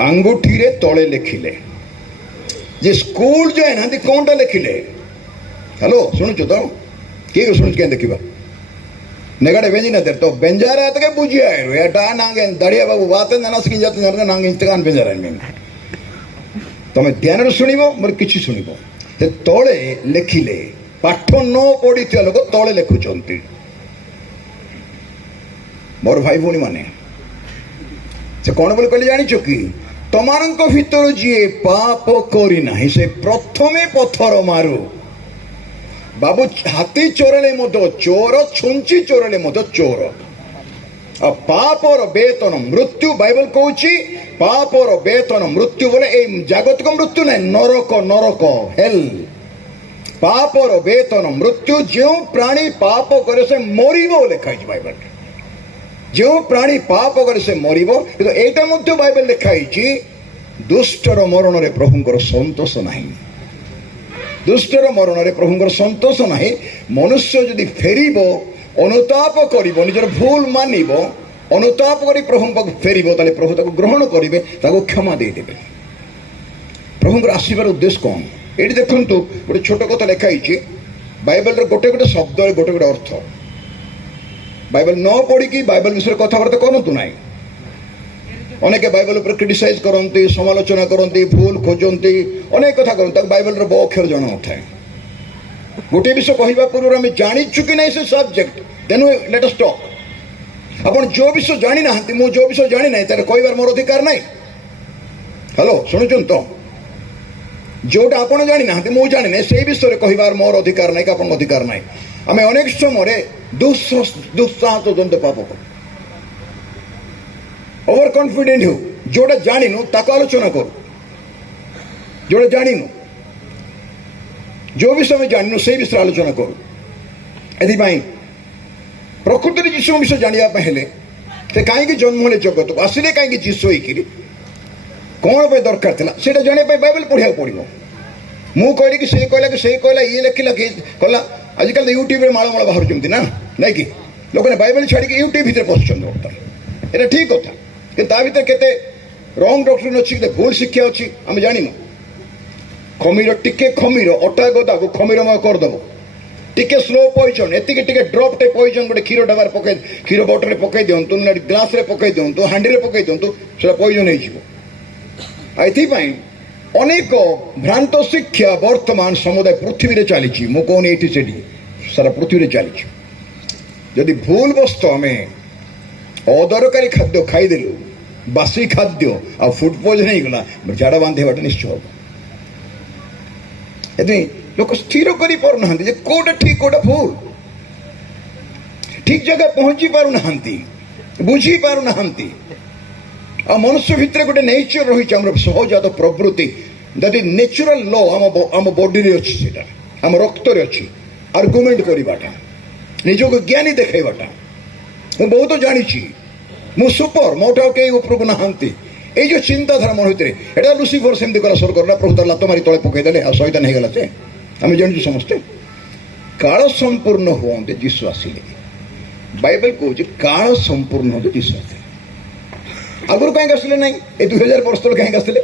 आंगुठी रे तले लिखिले जे स्कूल जाए ना कौनटा लिखिले हेलो शुणुचु तो किए शुणु क्या देखा नेगड़े बेंजिना तेरे तो बेंजारा तक बुझी आयो एटा नांगे दड़िया बाबू बात ना स्किन जाते नरदे नांगे इंतकान बेंजारा में तमे ध्यान रे सुनिबो मोर किछि सुनिबो ते तळे लेखिले पाठ न पढिथिया लोक तळे लेखुचंती मोर भाई भौणी माने से कौन बोले कहले जानिछ कि तमारंक भीतर जी पाप करी नाही से प्रथमे पत्थर मारू ବାବୁ ହାତୀ ଚୋରେଲେ ମଧ୍ୟ ଚୋର, ଛୁଞ୍ଚି ଚୋରେଲେ ମଧ୍ୟ ଚୋର। ଆଉ ପାପର ବେତନ ମୃତ୍ୟୁ ବାଇବଲ କହୁଛି, ପାପର ବେତନ ମୃତ୍ୟୁ ବୋଲେ ଏଇ ଜାଗତିକ ମୃତ୍ୟୁ ନାହିଁ, ନରକ, ନରକ ହେଲ୍। ପାପର ବେତନ ମୃତ୍ୟୁ, ଯେଉଁ ପ୍ରାଣୀ ପାପ କରେ ସେ ମରିବ ଲେଖା ହେଇଛି ବାଇବଲରେ। ଯେଉଁ ପ୍ରାଣୀ ପାପ କରେ ସେ ମରିବ। କିନ୍ତୁ ଏଇଟା ମଧ୍ୟ ବାଇବଲ ଲେଖା ହେଇଛି, ଦୁଷ୍ଟର ମରଣରେ ପ୍ରଭୁଙ୍କର ସନ୍ତୋଷ ନାହିଁ। ଦୁଷ୍ଟର ମରଣରେ ପ୍ରଭୁଙ୍କର ସନ୍ତୋଷ ନାହିଁ। ମନୁଷ୍ୟ ଯଦି ଫେରିବ, ଅନୁତାପ କରିବ, ନିଜର ଭୁଲ ମାନିବ, ଅନୁତାପ କରି ପ୍ରଭୁଙ୍କ ପାଖକୁ ଫେରିବ, ତାହେଲେ ପ୍ରଭୁ ତାକୁ ଗ୍ରହଣ କରିବେ, ତାକୁ କ୍ଷମା ଦେଇଦେବେ। ପ୍ରଭୁଙ୍କର ଆସିବାର ଉଦ୍ଦେଶ୍ୟ କ'ଣ? ଏଇଠି ଦେଖନ୍ତୁ, ଗୋଟେ ଛୋଟ କଥା ଲେଖା ହେଇଛି ବାଇବଲର ଗୋଟେ ଗୋଟେ ଶବ୍ଦରେ ଗୋଟେ ଗୋଟେ ଅର୍ଥ। ବାଇବଲ ନ ପଢ଼ିକି ବାଇବଲ ବିଷୟରେ କଥାବାର୍ତ୍ତା କରନ୍ତୁ ନାହିଁ। ଅନେକ ବାଇବଲ ଉପରେ କ୍ରିଟିସାଇଜ କରନ୍ତି, ସମାଲୋଚନା କରନ୍ତି, ଭୁଲ ଖୋଜନ୍ତି, ଅନେକ କଥା କରନ୍ତି, ତାକୁ ବାଇବଲର ବ ଅକ୍ଷର ଜଣା ନଥାଏ। ଗୋଟିଏ ବିଷୟ କହିବା ପୂର୍ବରୁ ଆମେ ଜାଣିଛୁ କି ନାହିଁ ସେ ସବଜେକ୍ଟ, ତେଣୁ ଲେଟ୍ ଅସ୍ ଟକ୍। ଆପଣ ଯେଉଁ ବିଷୟ ଜାଣିନାହାନ୍ତି, ମୁଁ ଯେଉଁ ବିଷୟ ଜାଣିନାହିଁ, ତାହେଲେ କହିବାର ମୋର ଅଧିକାର ନାହିଁ। ହ୍ୟାଲୋ, ଶୁଣୁଛନ୍ତି ତ? ଯେଉଁଟା ଆପଣ ଜାଣିନାହାନ୍ତି, ମୁଁ ଜାଣିନାହିଁ, ସେଇ ବିଷୟରେ କହିବାର ମୋର ଅଧିକାର ନାହିଁ କି ଆପଣଙ୍କ ଅଧିକାର ନାହିଁ। ଆମେ ଅନେକ ସମୟରେ ଦୁଃସାହସ ଜନିତ ପାପ କରୁ, ଓଭର କନଫିଡେଣ୍ଟ ହେଉ। ଯେଉଁଟା ଜାଣିନୁ ତାକୁ ଆଲୋଚନା କରୁ। ଯେଉଁଟା ଜାଣିନୁ, ଯେଉଁ ବିଷୟ ଆମେ ଜାଣିନୁ ସେଇ ବିଷୟରେ ଆଲୋଚନା କରୁ। ଏଥିପାଇଁ ପ୍ରକୃତରେ ଯୀଶୁଙ୍କ ବିଷୟ ଜାଣିବା ପାଇଁ ହେଲେ ସେ କାହିଁକି ଜନ୍ମ ହେଲେ ଜଗତକୁ, ଆସିଲେ କାହିଁକି ଯୀଶୁ ହେଇକିରି, କ'ଣ ପାଇଁ ଦରକାର ଥିଲା, ସେଇଟା ଜାଣିବା ପାଇଁ ବାଇବଲ ପଢ଼ିବାକୁ ପଡ଼ିବ। ମୁଁ କହିଲି କି ସେ କହିଲା କି ସେ କହିଲା, ଇଏ ଲେଖିଲା କି କଲା। ଆଜିକାଲି ତ ୟୁଟ୍ୟୁବରେ ମାଳ ମାଳ ବାହାରୁଛନ୍ତି ନା, ନାଇଁ କି? ଲୋକମାନେ ବାଇବଲ ଛାଡ଼ିକି ୟୁଟ୍ୟୁବ ଭିତରେ ପଶୁଛନ୍ତି ବର୍ତ୍ତମାନ। ଏଇଟା ଠିକ୍ କଥା, କିନ୍ତୁ ତା ଭିତରେ କେତେ ରଙ୍ଗ ଡକ୍ଟ୍ରିନ୍ ଅଛି, କେତେ ଭୁଲ ଶିକ୍ଷା ଅଛି ଆମେ ଜାଣିନୁ। ଖମିର ଟିକେ ଖମିର ଅଟା ଗଦାକୁ ଖମିରମୟ କରିଦେବ। ଟିକେ ସ୍ଲୋ ପଏଜନ୍, ଏତିକି ଟିକେ ଡ୍ରପ୍ଟେ ପଏଜନ୍ ଗୋଟେ କ୍ଷୀର ଡବାରେ ପକାଇ, କ୍ଷୀର ବୋଟଲରେ ପକାଇ ଦିଅନ୍ତୁ, ଗ୍ଲାସ୍ରେ ପକାଇ ଦିଅନ୍ତୁ, ହାଣ୍ଡିରେ ପକାଇ ଦିଅନ୍ତୁ, ସେଟା ପଏଜନ୍ ହେଇଯିବ। ଆଉ ଏଥିପାଇଁ ଅନେକ ଭ୍ରାନ୍ତ ଶିକ୍ଷା ବର୍ତ୍ତମାନ ସମୁଦାୟ ପୃଥିବୀରେ ଚାଲିଛି। ମୁଁ କହୁନି ଏଇଠି ସେଠି, ସାରା ପୃଥିବୀରେ ଚାଲିଛି। ଯଦି ଭୁଲ ବସ୍ତ ଆମେ ଅଦରକାରୀ ଖାଦ୍ୟ ଖାଇଦେଲୁ, ବାସି ଖାଦ୍ୟ, ଆଉ ଫୁଡ୍ ପଏଜନ୍ ହେଇଗଲା, ଝାଡ଼ା ବାନ୍ତି ହେବାଟା ନିଶ୍ଚୟ ହେବ। ଏଥିପାଇଁ ଲୋକ ସ୍ଥିର କରିପାରୁନାହାନ୍ତି ଯେ କୋଉଟା ଠିକ୍ କୋଉଟା ଭୁଲ, ଠିକ୍ ଜାଗା ପହଞ୍ଚି ପାରୁନାହାନ୍ତି, ବୁଝି ପାରୁନାହାନ୍ତି। ଆଉ ମନୁଷ୍ୟ ଭିତରେ ଗୋଟେ ନେଚର ରହିଛି, ଆମର ସହଜାତ ପ୍ରବୃତ୍ତି, ଦ୍ୟାଟ୍ ଇଜ୍ ନ୍ୟାଚୁରାଲ ଲ, ଆମ ବଡିରେ ଅଛି, ସେଟା ଆମ ରକ୍ତରେ ଅଛି। ଆର୍ଗୁମେଣ୍ଟ କରିବାଟା, ନିଜକୁ ଜ୍ଞାନୀ ଦେଖାଇବାଟା। ମୁଁ ବହୁତ ଜାଣିଛି, ମୁଁ ସୁପର, ମୋଠୁ ଆଉ କେହି ଉପରକୁ ନାହାନ୍ତି, ଏଇ ଯେଉଁ ଚିନ୍ତାଧାରା ମନ ଭିତରେ, ଏଇଟା ଲୁସିଫର ସେମିତି କଲା ସ୍ୱର୍ଗରେ, ପ୍ରଭୁ ତାର ଲାତ ମାରି ତଳେ ପକାଇଦେଲେ, ଆଉ ଶୈତାନ ହେଇଗଲା। ସେ ଆମେ ଜାଣିଛୁ ସମସ୍ତେ। କାଳ ସମ୍ପୂର୍ଣ୍ଣ ହୁଅନ୍ତେ ଯୀଶୁ ଆସିଲେ। ବାଇବଲ କହୁଛି କାଳ ସମ୍ପୂର୍ଣ୍ଣ ହୁଅନ୍ତେ ଯୀଶୁ ଆସିଲେ। ଆଗରୁ କାହିଁକି ଆସିଲେ ନାହିଁ? ଏ 2000 ବର୍ଷ ତଳେ କାହିଁକି ଆସିଲେ?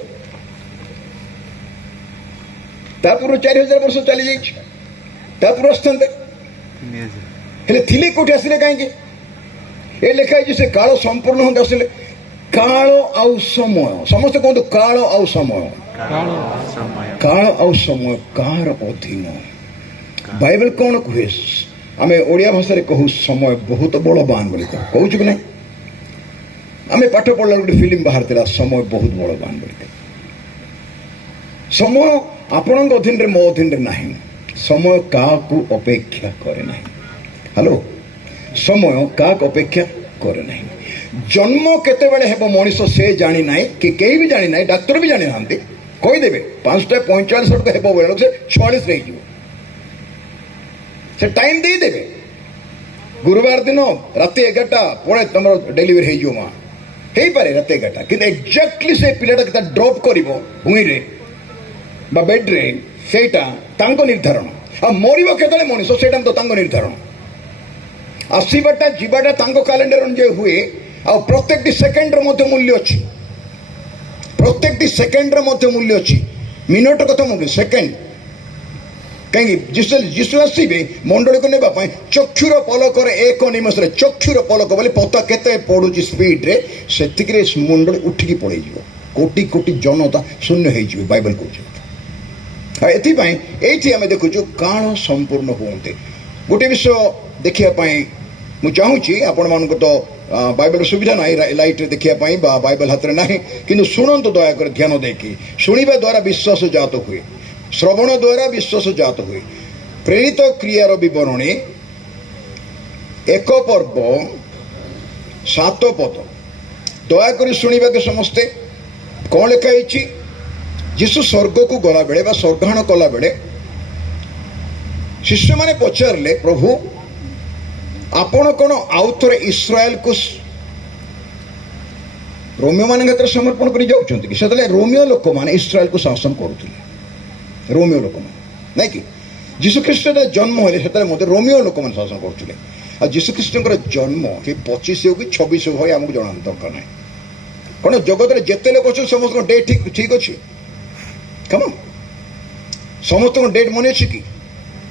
ତା ପୂର୍ବରୁ 4000 ବର୍ଷ ଚାଲି ଯାଇଛି, ତା ପୂର୍ବରୁ ଆସିଥାନ୍ତେ। ହେଲେ ଥିଲେ କୋଉଠି, ଆସିଲେ କାହିଁକି? ଏ ଲେଖା ହେଇଛି ସେ କାଳ ସମ୍ପୂର୍ଣ୍ଣ ହୁଅନ୍ତେ ଆସିଲେ। କାଳ ଆଉ ସମୟ, ସମସ୍ତେ କୁହନ୍ତୁ କାଳ ଆଉ ସମୟ। କାଳ ଆଉ ସମୟ କାହାର ଅଧୀନ? ବାଇବଲ କ'ଣ କୁହେ? ଆମେ ଓଡ଼ିଆ ଭାଷାରେ କହୁ ସମୟ ବହୁତ ବଳବାନ ବୋଲି କହୁଛୁ କି ନାହିଁ? ଆମେ ପାଠ ପଢ଼ିଲା ଗୋଟେ ଫିଲ୍ମ ବାହାରିଥିଲା, ସମୟ ବହୁତ ବଳବାନ ବୋଲି। ସମୟ ଆପଣଙ୍କ ଅଧୀନରେ, ମୋ ଅଧୀନରେ ନାହିଁ। ସମୟ କାହାକୁ ଅପେକ୍ଷା କରେ ନାହିଁ। ହ୍ୟାଲୋ, ସମୟ କାହାକୁ ଅପେକ୍ଷା କରେ ନାହିଁ। ଜନ୍ମ କେତେବେଳେ ହେବ ମଣିଷ ସେ ଜାଣିନାହିଁ, କି କେହି ବି ଜାଣିନାହିଁ, ଡାକ୍ତର ବି ଜାଣିନାହାନ୍ତି। କହିଦେବେ 5:45 ବେଳକୁ ହେବ ବେଳକୁ ସେ 46 ହେଇଯିବ, ସେ ଟାଇମ୍ ଦେଇଦେବେ। ଗୁରୁବାର ଦିନ ରାତି 11ଟା ପରେ ତମର ଡେଲିଭରି ହେଇଯିବ, ମା ହେଇପାରେ ରାତି 11ଟା, କିନ୍ତୁ ଏକ୍ଜାକ୍ଟଲି ସେ ପିଲାଟା କେତେ ଡ୍ରପ୍ କରିବ ଭୂଇଁରେ ବା ବେଡ୍ରେ, ସେଇଟା ତାଙ୍କ ନିର୍ଦ୍ଧାରଣ। ଆଉ ମରିବ କେତେବେଳେ ମଣିଷ, ସେଇଟା ତ ତାଙ୍କ ନିର୍ଦ୍ଧାରଣ। ଆସିବାଟା ଯିବାଟା ତାଙ୍କ କ୍ୟାଲେଣ୍ଡର ଅନୁଯାୟୀ ହୁଏ। ଆଉ ପ୍ରତ୍ୟେକଟି ସେକେଣ୍ଡର ମଧ୍ୟ ମୂଲ୍ୟ ଅଛି, ପ୍ରତ୍ୟେକଟି ସେକେଣ୍ଡର ମଧ୍ୟ ମୂଲ୍ୟ ଅଛି। ମିନିଟ କଥା ମୂଲ୍ୟ, ସେକେଣ୍ଡ। କାହିଁକି ଯୀଶୁ ଆସିବେ ମଣ୍ଡଳୀକୁ ନେବା ପାଇଁ ଚକ୍ଷୁର ପଲକରେ, ଏକ ନିମିଷରେ ଚକ୍ଷୁର ପଲକ ବୋଲି ପତା କେତେ ପଡ଼ୁଛି ସ୍ପିଡରେ, ସେତିକିରେ ମଣ୍ଡଳୀ ଉଠିକି ପଳେଇଯିବ, କୋଟି କୋଟି ଜନତା ଶୂନ୍ୟ ହେଇଯିବ, ବାଇବଲ କହୁଛି। ଆଉ ଏଥିପାଇଁ ଏଇଠି ଆମେ ଦେଖୁଛୁ କାଳ ସମ୍ପୂର୍ଣ୍ଣ ହୁଅନ୍ତେ। ଗୋଟେ ବିଷୟ ଦେଖିବା ପାଇଁ ମୁଁ ଚାହୁଁଛି, ଆପଣମାନଙ୍କୁ ତ ବାଇବଲର ସୁବିଧା ନାହିଁ ଲାଇଟ୍ରେ ଦେଖିବା ପାଇଁ ବା ବାଇବଲ ହାତରେ ନାହିଁ, କିନ୍ତୁ ଶୁଣନ୍ତୁ ଦୟାକରି ଧ୍ୟାନ ଦେଇକି। ଶୁଣିବା ଦ୍ୱାରା ବିଶ୍ୱାସ ଜାତ ହୁଏ, ଶ୍ରବଣ ଦ୍ୱାରା ବିଶ୍ୱାସ ଜାତ ହୁଏ। ପ୍ରେରିତ କ୍ରିୟାର ବିବରଣୀ 1 ପର୍ବ 7 ପଦ। ଦୟାକରି ଶୁଣିବାକୁ ସମସ୍ତେ। କ'ଣ ଲେଖା ହେଇଛି? ଯୀଶୁ ସ୍ୱର୍ଗକୁ ଗଲାବେଳେ ବା ସ୍ୱର୍ଗାରୋହଣ କଲାବେଳେ ଶିଷ୍ୟମାନେ ପଚାରିଲେ, ପ୍ରଭୁ ଆପଣ କ'ଣ ଆଉ ଥରେ ଇସ୍ରାଏଲକୁ ରୋମିଓମାନଙ୍କ ହାତରେ ସମର୍ପଣ କରି ଯାଉଛନ୍ତି କି? ସେତେବେଳେ ରୋମିଓ ଲୋକମାନେ ଇସ୍ରାଏଲକୁ ଶାସନ କରୁଥିଲେ। ରୋମିଓ ଲୋକମାନେ, ନାଇଁ କି? ଯୀଶୁଖ୍ରୀଷ୍ଟ ଯେତେବେଳେ ଜନ୍ମ ହେଲେ ସେତେବେଳେ ମଧ୍ୟ ରୋମିଓ ଲୋକମାନେ ଶାସନ କରୁଥିଲେ। ଆଉ ଯୀଶୁଖ୍ରୀଷ୍ଟଙ୍କର ଜନ୍ମ ସେ 25 ହେଉ କି 26 ହେଉ ଆମକୁ ଜଣା ଦରକାର ନାହିଁ। କ'ଣ ଜଗତରେ ଯେତେ ଲୋକ ଅଛନ୍ତି ସମସ୍ତଙ୍କ ଡେଟ୍ ଠିକ୍ ଅଛି? କମ ସମସ୍ତଙ୍କ ଡେଟ୍ ମନେ ଅଛି କି?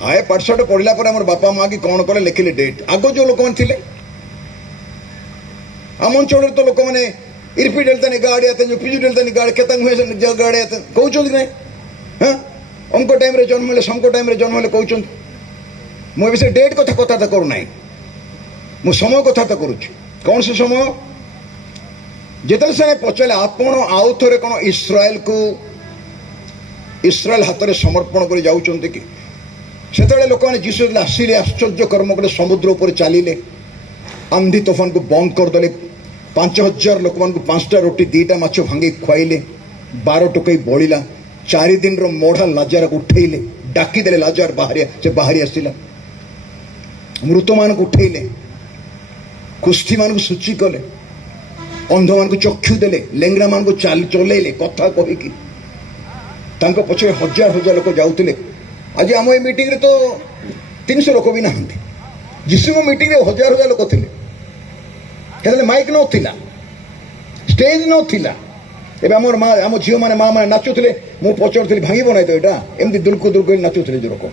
ଆଏ ପାଠଶାଠ ପଢ଼ିଲା ପରେ ଆମର ବାପା ମା କି କ'ଣ କଲେ ଲେଖିଲେ ଡେଟ୍। ଆଗ ଯେଉଁ ଲୋକମାନେ ଥିଲେ ଆମ ଅଞ୍ଚଳରେ ତ ଲୋକମାନେ ଇର୍ପିଟ୍ ହେଲ୍ତାନି ଗାଡ଼ି ଆତେ ପିଜୁଟ୍ ହେଲ୍ତାନି ଗାଡ଼ି କେତେ ହୁଏ ଗାଡ଼ି ଆତେ କହୁଛନ୍ତି କି ନାହିଁ? ହଁ ଅଙ୍କ ଟାଇମ୍ରେ ଜନ୍ମ ହେଲେ ସମଙ୍କ ଟାଇମ୍ରେ ଜନ୍ମ ହେଲେ କହୁଛନ୍ତି। ମୁଁ ଏବେ ସେ ଡେଟ୍ କଥା କଥାବାର୍ତ୍ତା କରୁନାହିଁ, ମୁଁ ସମୟ କଥାବାର୍ତ୍ତା କରୁଛି। କ'ଣ ସେ ସମୟ? ଯେତେବେଳେ ସେମାନେ ପଚାରିଲେ ଆପଣ ଆଉ ଥରେ କ'ଣ ଇସ୍ରାଏଲ ହାତରେ ସମର୍ପଣ କରି ଯାଉଛନ୍ତି କି? ସେତେବେଳେ ଲୋକମାନେ ଯୀଶୁ ଆସିଲେ, ଆଶ୍ଚର୍ଯ୍ୟ କର୍ମ କଲେ, ସମୁଦ୍ର ଉପରେ ଚାଲିଲେ, ଆନ୍ଧି ତୋଫାନକୁ ବନ୍ଦ କରିଦେଲେ, 5000 ଲୋକମାନଙ୍କୁ 5ଟା ରୁଟି 2ଟା ମାଛ ଭାଙ୍ଗି ଖୁଆଇଲେ, 12 ଟୋକେଇ ବଳିଲା, 4 ଦିନର ମୋଢ଼ା ଲାଜାରକୁ ଉଠେଇଲେ, ଡାକିଦେଲେ ଲାଜାର ବାହାରି ଆସିଲା, ମୃତମାନଙ୍କୁ ଉଠେଇଲେ, କୁଷ୍ଠୀମାନଙ୍କୁ ଶୁଚି କଲେ, ଅନ୍ଧମାନଙ୍କୁ ଚକ୍ଷୁ ଦେଲେ, ଲେଙ୍ଗରାମାନଙ୍କୁ ଚଲେଇଲେ କଥା କହିକି। ତାଙ୍କ ପଛରେ ହଜାର ହଜାର ଲୋକ ଯାଉଥିଲେ। ଆଜି ଆମ ଏ ମିଟିଂରେ ତ 300 ଲୋକ ବି ନାହାନ୍ତି। ଯୀଶୁଙ୍କ ମିଟିଂରେ ହଜାର ହଜାର ଲୋକ ଥିଲେ। ସେତେବେଳେ ମାଇକ୍ ନଥିଲା, ଷ୍ଟେଜ୍ ନଥିଲା। ଏବେ ଆମ ଝିଅମାନେ ମା ମାନେ ନାଚୁଥିଲେ। ମୁଁ ପଚାରୁଥିଲି ଭାଙ୍ଗିବ ନାହିଁ ତ ଏଇଟା? ଏମିତି ଦୁଲକୁ ଦୁଲକୁ ନାଚୁଥିଲେ ଯେଉଁ ଲୋକ।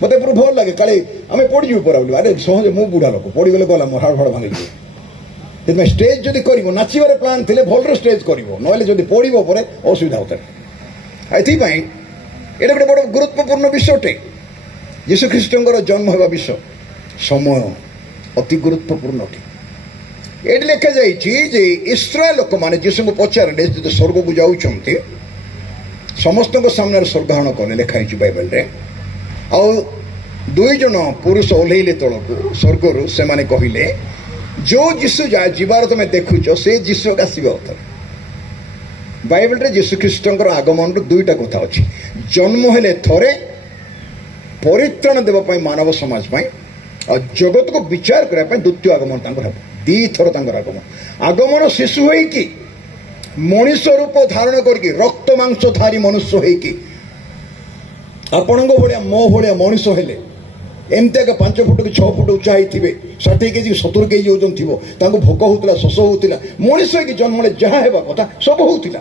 ମୋତେ ପୁରା ଭଲ ଲାଗେ, କାଳେ ଆମେ ପଡ଼ିଯିବୁ ପରା ବୋଲି। ଆରେ ସହଜେ ମୁଁ ବୁଢ଼ା ଲୋକ, ପଡ଼ିଗଲେ ଗଲା ମୋ ହାଡ଼ ଫାଡ଼ ଭାଙ୍ଗିଯିବ। ସେଥିପାଇଁ ଷ୍ଟେଜ୍ ଯଦି କରିବ, ନାଚିବାରେ ପ୍ଲାନ୍ ଥିଲେ ଭଲରେ ଷ୍ଟେଜ୍ କରିବ, ନହେଲେ ଯଦି ପଡ଼ିବ ପରେ ଅସୁବିଧା ହେଉଥାଏ। ଏଥିପାଇଁ ଏଇଟା ଗୋଟେ ବଡ଼ ଗୁରୁତ୍ୱପୂର୍ଣ୍ଣ ବିଷୟଟେ। ଯୀଶୁଖ୍ରୀଷ୍ଟଙ୍କର ଜନ୍ମ ହେବା ବିଷୟ ସମୟ ଅତି ଗୁରୁତ୍ୱପୂର୍ଣ୍ଣ ଅଟେ। ଏଠି ଲେଖାଯାଇଛି ଯେ ଇସ୍ରାଏଲ ଲୋକମାନେ ଯୀଶୁଙ୍କୁ ପଚାରିଲେ ଯଦି ସ୍ୱର୍ଗକୁ ଯାଉଛନ୍ତି, ସମସ୍ତଙ୍କ ସାମ୍ନାରେ ସ୍ୱର୍ଗାରୋହଣ କଲେ ଲେଖା ହେଇଛି ବାଇବେଲରେ। ଆଉ 2 ଜଣ ପୁରୁଷ ଓହ୍ଲେଇଲେ ତଳକୁ ସ୍ୱର୍ଗରୁ। ସେମାନେ କହିଲେ ଯେଉଁ ଯୀଶୁ ଯିବାର ତମେ ଦେଖୁଛ ସେ ଯୀଶୁ ଆସିବା କଥା। ବାଇବେଲରେ ଯୀଶୁଖ୍ରୀଷ୍ଟଙ୍କର ଆଗମନର 2ଟା କଥା ଅଛି। ଜନ୍ମ ହେଲେ ଥରେ ପରିତ୍ରାଣ ଦେବା ପାଇଁ ମାନବ ସମାଜ ପାଇଁ, ଆଉ ଜଗତକୁ ବିଚାର କରିବା ପାଇଁ ଦ୍ୱିତୀୟ ଆଗମନ ତାଙ୍କର ହେବ। 2 ଥର ତାଙ୍କର ଆଗମନ ଶିଶୁ ହେଇକି, ମଣିଷ ରୂପ ଧାରଣ କରିକି, ରକ୍ତ ମାଂସ ଧାରୀ ମନୁଷ୍ୟ ହେଇକି, ଆପଣଙ୍କ ଭଳିଆ ମୋ ଭଳିଆ ମଣିଷ ହେଲେ, ଏମିତି ଆଗ 5 ଫୁଟ କି 6 ଫୁଟ ଉଚ୍ଚା ହେଇଥିବେ, 60 କେଜି 70 କେଜି ଓଜନ ଥିବ, ତାଙ୍କୁ ଭୋକ ହେଉଥିଲା, ଶୋଷ ହେଉଥିଲା, ମଣିଷ ହେଇକି ଜନ୍ମ ହେଲେ ଯାହା ହେବା କଥା ସବୁ ହେଉଥିଲା।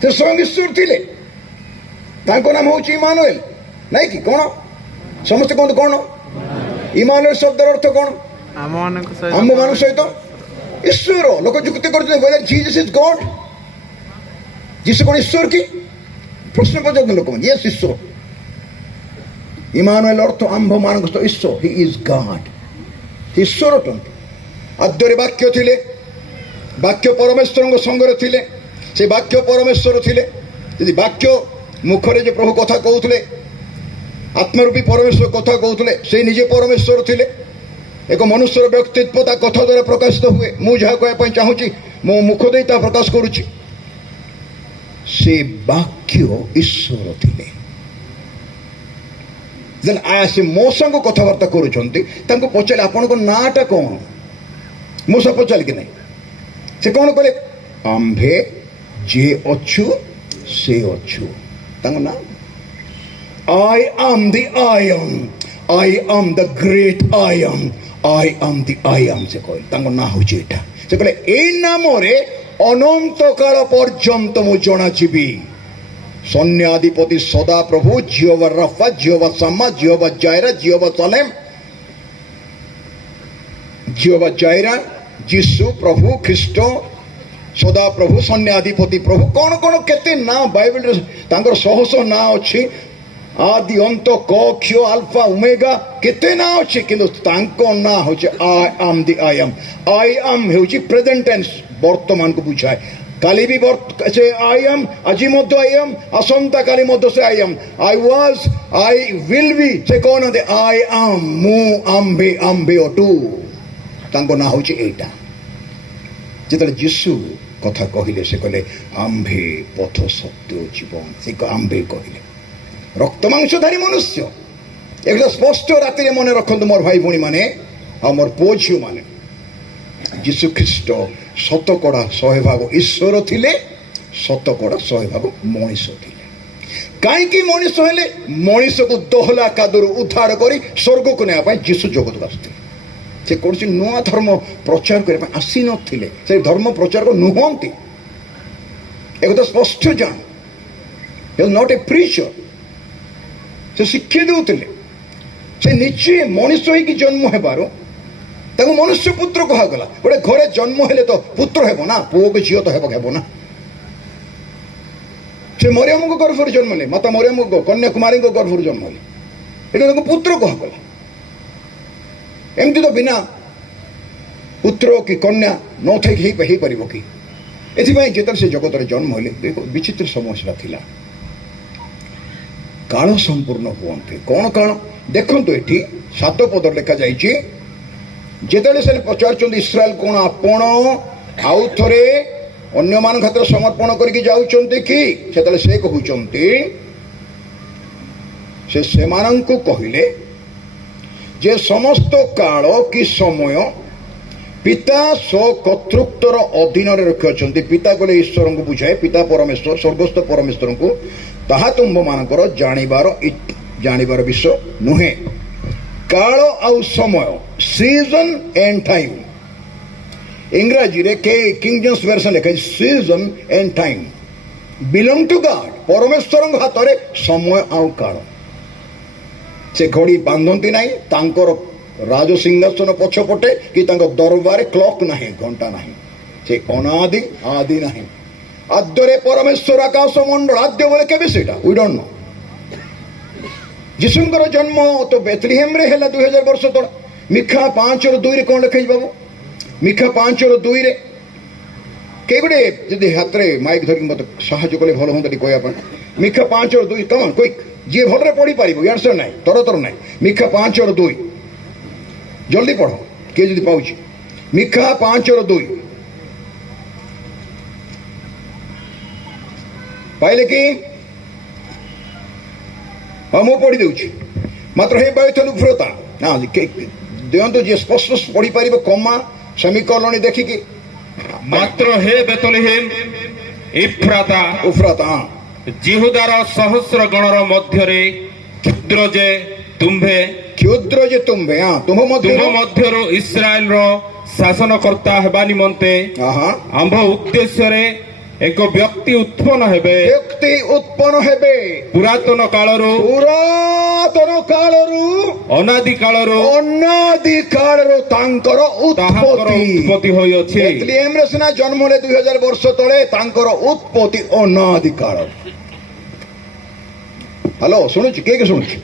ସେ ସ୍ୱୟଂ ଈଶ୍ୱର ଥିଲେ। ତାଙ୍କ ନାମ ହେଉଛି ଇମାନୁଏଲ, ନାଇଁ କି? କ'ଣ ସମସ୍ତେ କୁହନ୍ତୁ କ'ଣ? ଇମାନୁଏଲ ଶବ୍ଦର ଅର୍ଥ କ'ଣ? ଆମମାନଙ୍କ ସହିତ ଈଶ୍ୱର। ଲୋକ ଯୁକ୍ତି କରୁଛନ୍ତି ଜିସସ୍ ଇଜ ଗଡ୍। ଯୀଶୁ କ'ଣ ଈଶ୍ୱର କି? ପ୍ରଶ୍ନ ପଚାରୁଛନ୍ତି ଲୋକମାନେ। ୟେସ୍, ଈଶ୍ୱର। ଇମାନୁଏଲ ଅର୍ଥ ଆମ୍ଭମାନଙ୍କ ସହିତ ଈଶ୍ୱର। ହି ଇଜ ଗଡ୍। ଈଶ୍ୱର ଅଟନ୍ତି। ଆଦ୍ୟରେ ବାକ୍ୟ ଥିଲେ, ବାକ୍ୟ ପରମେଶ୍ୱରଙ୍କ ସଙ୍ଗରେ ଥିଲେ, ସେ ବାକ୍ୟ ପରମେଶ୍ୱର ଥିଲେ। ଯଦି ବାକ୍ୟ ମୁଖରେ ଯେ ପ୍ରଭୁ କଥା କହୁଥିଲେ, ଆତ୍ମରୂପୀ ପରମେଶ୍ୱର କଥା କହୁଥିଲେ, ସେ ନିଜେ ପରମେଶ୍ୱର ଥିଲେ। ଏକ ମନୁଷ୍ୟର ବ୍ୟକ୍ତିତ୍ୱ ତା କଥା ଦ୍ୱାରା ପ୍ରକାଶିତ ହୁଏ। ମୁଁ ଯାହା କହିବା ପାଇଁ ଚାହୁଁଛି ମୋ ମୁଖ ଦେଇ ତାହା ପ୍ରକାଶ କରୁଛି। ସେ ବାକ୍ୟ ଈଶ୍ୱର ଥିଲେ। ସେ ମୂଷାଙ୍କୁ କଥାବାର୍ତ୍ତା କରୁଛନ୍ତି। ତାଙ୍କୁ ପଚାରିଲେ ଆପଣଙ୍କ ନାଁଟା କ'ଣ? ମୂଷା ପଚାରିଲେ କି ନାହିଁ? ସେ କ'ଣ କଲେ? ଆମ୍ଭେ ଯିଏ ଅଛୁ ସେ ଅଛୁ। ତାଙ୍କ ନାଁ I am the I am. I am the great I am. I am the I am। ସେ କହିଲେ ତାଙ୍କ ନାଁ ହେଉଛି ଏଇଟା। ସେ କହିଲେ ଏଇ ନାମରେ ଅନନ୍ତ କାଳ ପର୍ଯ୍ୟନ୍ତ ମୁଁ ଜଣାଯିବି। ସୈନ୍ୟାଧିପତି ସଦା ପ୍ରଭୁ, ଜିହୋଭା ରାଫା, ଜିହୋଭା ସାମା, ଜିହୋଭା ଜାଇରା, ଜିହୋଭା ସାଲେମ, ଜିହୋଭା ଜାଇରା, ଯୀଶୁ ପ୍ରଭୁ, ଖ୍ରୀଷ୍ଟ, ସଦା ପ୍ରଭୁ, ସୈନ୍ୟାଧିପତି ପ୍ରଭୁ। କ'ଣ କ'ଣ କେତେ ନାଁ ବାଇବେଲରେ ତାଙ୍କର ଶହ ଶହ ନାଁ ଅଛି। ଆଦି ଅନ୍ତ, କ କ୍ଷୟ ଆଲଫା ଓମେଗା, କେତେ ନାଁ ଅଛି। କିନ୍ତୁ ତାଙ୍କ ନାଁ ହେଉଛି I am the I am. I am ହେଉଛି ପ୍ରେଜେଣ୍ଟ ଟେନ୍ସ, ବର୍ତ୍ତମାନକୁ ବୁଝାଏ। কালি বি সে আই এম আজি মধ্য আই এম আসন্তা কালি মধ্য সে I am I was I will be ସେ କହୁନାହାନ୍ତି ଆଇ ଆମ୍ ମୁଁ ଆମ୍ଭେ ଆମ୍ଭେ ଅଟୁ ତାଙ୍କ ନାଁ ହେଉଛି ଏଇଟା। ଯେତେବେଳେ ଯୀଶୁ କଥା କହିଲେ ସେ କହିଲେ ଆମ୍ଭେ ପଥ ସତ୍ୟ ଜୀବନ ସେ ଆମ୍ଭେ କହିଲେ ରକ୍ତ ମାଂସଧାରୀ ମନୁଷ୍ୟ। ଏଗୁଡ଼ା ସ୍ପଷ୍ଟ ରାତିରେ ମନେ ରଖନ୍ତୁ ମୋର ଭାଇ ଭଉଣୀ ମାନେ ଆଉ ମୋର ପୁଅ ଝିଅ ମାନେ। ଯୀଶୁ ଖ୍ରୀଷ୍ଟ ଶତକଡ଼ା 100% ଈଶ୍ୱର ଥିଲେ, ଶତକଡ଼ା 100% ମଣିଷ ଥିଲେ। କାହିଁକି ମଣିଷ ହେଲେ? ମଣିଷକୁ ଦୋହଲା କାଦୁରୁ ଉଦ୍ଧାର କରି ସ୍ୱର୍ଗକୁ ନେବା ପାଇଁ ଯୀଶୁ ଜଗତକୁ ଆସିଥିଲେ। ସେ କୌଣସି ନୂଆ ଧର୍ମ ପ୍ରଚାର କରିବା ପାଇଁ ଆସିନଥିଲେ, ସେ ଧର୍ମ ପ୍ରଚାରକ ନୁହନ୍ତି। ଏକଥା ସ୍ପଷ୍ଟ ଜାଣ। Not a preacher. ସେ ଶିକ୍ଷା ଦେଉଥିଲେ। ସେ ନିଜେ ମଣିଷ ହେଇକି ଜନ୍ମ ହେବାରୁ ତାକୁ ମନୁଷ୍ୟ ପୁତ୍ର କୁହାଗଲା। ଗୋଟେ ଘରେ ଜନ୍ମ ହେଲେ ତ ପୁତ୍ର ହେବ ନା, ପୁଅ କି ଝିଅ ତ ହେବ ନା। ସେ ମରିୟମଙ୍କ ଗର୍ଭରୁ ଜନ୍ମ ହେଲେ, ମାତା ମରିୟମ କନ୍ୟାକୁମାରୀଙ୍କ ଗର୍ଭରୁ ଜନ୍ମ ହେଲେ, ଏଟା ତାଙ୍କୁ ପୁତ୍ର କୁହାଗଲା। ଏମିତି ତ ବିନା ପୁତ୍ର କି କନ୍ୟା ନଥାଇକି ହେଇପାରିବ କି? ଏଥିପାଇଁ ଯେତେବେଳେ ସେ ଜଗତରେ ଜନ୍ମ ହେଲେ ବିଚିତ୍ର ସମସ୍ୟା ଥିଲା। କାଳ ସମ୍ପୂର୍ଣ୍ଣ ହୁଅନ୍ତେ। କ'ଣ କାଳ? ଦେଖନ୍ତୁ ଏଠି 7 ପଦ ଲେଖାଯାଇଛି। ଯେତେବେଳେ ସେ ପଚାରୁଛନ୍ତି ଇସ୍ରାଏଲ କ'ଣ ଆପଣ ଆଉ ଥରେ ଅନ୍ୟମାନଙ୍କ ହାତରେ ସମର୍ପଣ କରିକି ଯାଉଛନ୍ତି କି? ସେତେବେଳେ ସେ କହୁଛନ୍ତି, ସେ ସେମାନଙ୍କୁ କହିଲେ ଯେ ସମସ୍ତ କାଳ କି ସମୟ ପିତା ସ୍ୱକର୍ତ୍ତୃତ୍ୱର ଅଧୀନରେ ରଖିଅଛନ୍ତି। ପିତା କହିଲେ ଈଶ୍ୱରଙ୍କୁ ବୁଝାଏ, ପିତା ପରମେଶ୍ୱର ସ୍ୱର୍ଗସ୍ଥ ପରମେଶ୍ୱରଙ୍କୁ। ତାହା ତୁମ୍ଭମାନଙ୍କର ଜାଣିବାର ବିଷୟ ନୁହେଁ। କାଳ ଆଉ ସମୟ, ସିଜନ ଏଣ୍ଡ ଟାଇମ୍। ଇଂରାଜୀରେ କିଙ୍ଗ ଜେମ୍ସ ଭେର୍ସନ ଲେଖାଯାଇଛି ସିଜନ ଏଣ୍ଡ ଟାଇମ୍ ବିଲଙ୍ଗ ଟୁ ଗଡ୍। ପରମେଶ୍ୱରଙ୍କ ହାତରେ ସମୟ ଆଉ କାଳ। ସେ ଘଡ଼ି ବାନ୍ଧନ୍ତି ନାହିଁ। ତାଙ୍କର ରାଜସିଂହାସନ ପଛପଟେ କି ତାଙ୍କ ଦରବାରରେ କ୍ଲକ୍ ନାହିଁ, ଘଣ୍ଟା ନାହିଁ। ସେ ଅନାଦି ଆଦି ନାହିଁ। ଆଦ୍ୟରେ ପରମେଶ୍ୱର ଆକାଶ ମଣ୍ଡଳ। ଆଦ୍ୟ ବୋଲେ କେବେ ସେଇଟା ୱି ଡୋଣ୍ଟ ନୋ। ଯୀଶୁଙ୍କର ଜନ୍ମ ତ ବେଥଲିହେମରେ ହେଲା 2000 ବର୍ଷ ତଳେ। ମିଖା 5:2 କ'ଣ ଲେଖାଯାଇଛି ବାବୁ? ମିଖା 5:2 କେହି ଗୋଟେ ଯଦି ହାତରେ ମାଇକ୍ ଧରିକି ମୋତେ ସାହାଯ୍ୟ କଲେ ଭଲ ହୁଅନ୍ତା ଟିକେ କହିବା ପାଇଁ। Micah 5:2 common quick. ଯିଏ ଭଲରେ ପଢ଼ିପାରିବ, ୟାର୍ସର ନାହିଁ, ତର ନାହିଁ। ମିଖା 5:2 ଜଲ୍ଦି ପଢ଼ କିଏ ଯଦି ପାଉଛି। ମିଖା 5:2 ପାଇଲେ କି? ହଁ ମୁଁ ପଢ଼ି ଦେଉଛି। ମାତ୍ର ହେ ବୈଥଲୁଫ୍ରତା ଦିଅନ୍ତୁ ଯିଏ ସ୍ପଷ୍ଟ ପଢ଼ିପାରିବ, କମା ସେମିକୋଲନ୍ ଦେଖିକି। ମାତ୍ର ହେ ବେଥଲେହେମ ଇଫ୍ରାତା ଜିହୁଦାର ସହସ୍ର ଗଣର ମଧ୍ୟରେ କ୍ଷୁଦ୍ର ଯେ ତୁମ୍ଭେ ତୁମ୍ଭ ମଧ୍ୟରୁ ଇସ୍ରାଏଲର ଶାସନକର୍ତ୍ତା ହେବା ନିମନ୍ତେ ଆମ୍ଭ ଉଦ୍ଦେଶ୍ୟରେ ଏକ ବ୍ୟକ୍ତି ଉତ୍ପନ୍ନ ହେବେ। ପୁରାତନ କାଳରୁ ଅନାଦି କାଳରୁ ତାଙ୍କର ଉତ୍ପତ୍ତି ହୋଇଅଛି। ବେଥଲିହେମରେ ସିନା ଜନ୍ମ ହେଲେ 2000 ବର୍ଷ ତଳେ, ତାଙ୍କର ଉତ୍ପତ୍ତି ଅନାଦି କାଳ। ହ୍ୟାଲୋ, ଶୁଣୁଛି? କିଏ ଶୁଣୁଛି?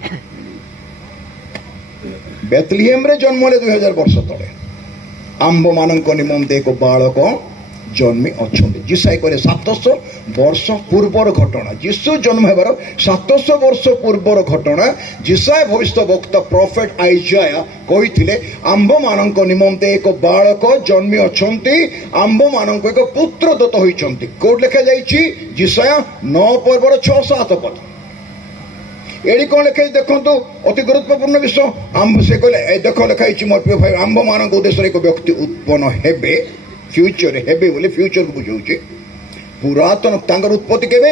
ବେଥଲିହେମରେ ଜନ୍ମ ହେଲେ 2000 ବର୍ଷ ତଳେ ଆମ୍ଭମାନଙ୍କ ନିମନ୍ତେ ଏକ ବାଳକ ଜନ୍ମି ଅଛନ୍ତି। ଯିଶାଇ କହିଲେ 700 ବର୍ଷ ପୂର୍ବର ଘଟଣା। ଯୀଶୁ ଜନ୍ମ ହେବାର 700 ବର୍ଷ ପୂର୍ବର ଘଟଣା। ଯିଶାଇ ଭବିଷ୍ୟତ ବକ୍ତା ପ୍ରଫେଟ ଆଇଜାୟା କହିଥିଲେ ଆମ୍ଭମାନଙ୍କ ନିମନ୍ତେ ଏକ ବାଳକ ଜନ୍ମି ଅଛନ୍ତି, ଆମ୍ଭମାନଙ୍କୁ ଏକ ପୁତ୍ର ଦତ୍ତ ହୋଇଛନ୍ତି। କୋଉଠି ଲେଖାଯାଇଛି? ଯିଶାୟା 9:6-7 ପଦ। ଏଠି କ'ଣ ଲେଖାଯାଇଛି ଦେଖନ୍ତୁ, ଅତି ଗୁରୁତ୍ୱପୂର୍ଣ୍ଣ ବିଷୟ। ସେ କହିଲେ ଦେଖ ଲେଖାଯାଇଛି ମୋର ପ୍ରିୟ ଭାଇ, ଆମ୍ଭମାନଙ୍କ ଉଦ୍ଦେଶ୍ୟରେ ଏକ ବ୍ୟକ୍ତି ଉତ୍ପନ୍ନ ହେବେ। ଫ୍ୟୁଚରରେ ହେବେ ବୋଲି ଫ୍ୟୁଚରକୁ ବୁଝଉଛି। ପୁରାତନ ତାଙ୍କର ଉତ୍ପତ୍ତି କେବେ?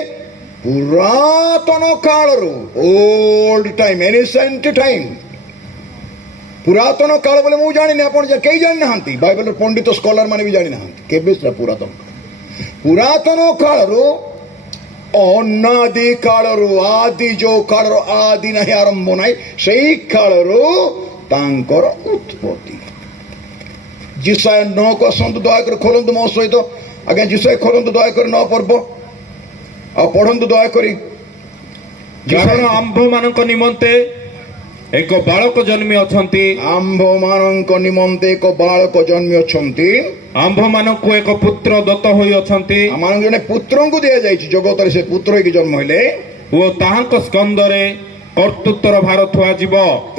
ପୁରାତନ କାଳରୁ, ଓଲ୍ଡ ଟାଇମ୍, ଏନିସେଣ୍ଟ ଟାଇମ୍। ପୁରାତନ କାଳ ବୋଲେ ମୁଁ ଜାଣିନି, ଆପଣ କେହି ଜାଣିନାହାନ୍ତି। ବାଇବେଲର ପଣ୍ଡିତ ସ୍କଲାର ମାନେ ବି ଜାଣିନାହାନ୍ତି କେବେ ସେଟା ପୁରାତନ କାଳରୁ, ଅନାଦି କାଳରୁ, ଆଦି ଯୋଉ କାଳର ଆଦି ନାହିଁ, ଆରମ୍ଭ ନାହିଁ, ସେଇ କାଳରୁ ତାଙ୍କର ଉତ୍ପତ୍ତି। ଯିଶାୟ 9କୁ ଆସନ୍ତୁ, ଦୟାକରି ଖୋଲନ୍ତୁ ମୋ ସହିତ। ଆଜ୍ଞା ଯିଶାୟ ଖୋଲନ୍ତୁ ଦୟାକରି 9 ପର୍ବ ଆଉ ପଢ଼ନ୍ତୁ ଦୟାକରି। କାରଣ ଆମ୍ଭମାନଙ୍କ ନିମନ୍ତେ ଏକ ବାଳକ ଜନ୍ମି ଅଛନ୍ତି। ଆମ୍ଭମାନଙ୍କ ନିମନ୍ତେ ଏକ ବାଳକ ଜନ୍ମି ଅଛନ୍ତି। ଆମ୍ଭମାନଙ୍କୁ ଏକ ପୁତ୍ର ଦତ୍ତ ହୋଇଅଛନ୍ତି ଆମମାନଙ୍କୁ ଜଣେ ପୁତ୍ରଙ୍କୁ ଦିଆଯାଇଛି। ଜଗତରେ ସେ ପୁତ୍ର ହେଇକି ଜନ୍ମ ହେଲେ ଓ ତାହାଙ୍କ ସ୍କନ୍ଧରେ କର୍ତ୍ତୃତ୍ୱର ଭାର ଥୁଆଯିବ।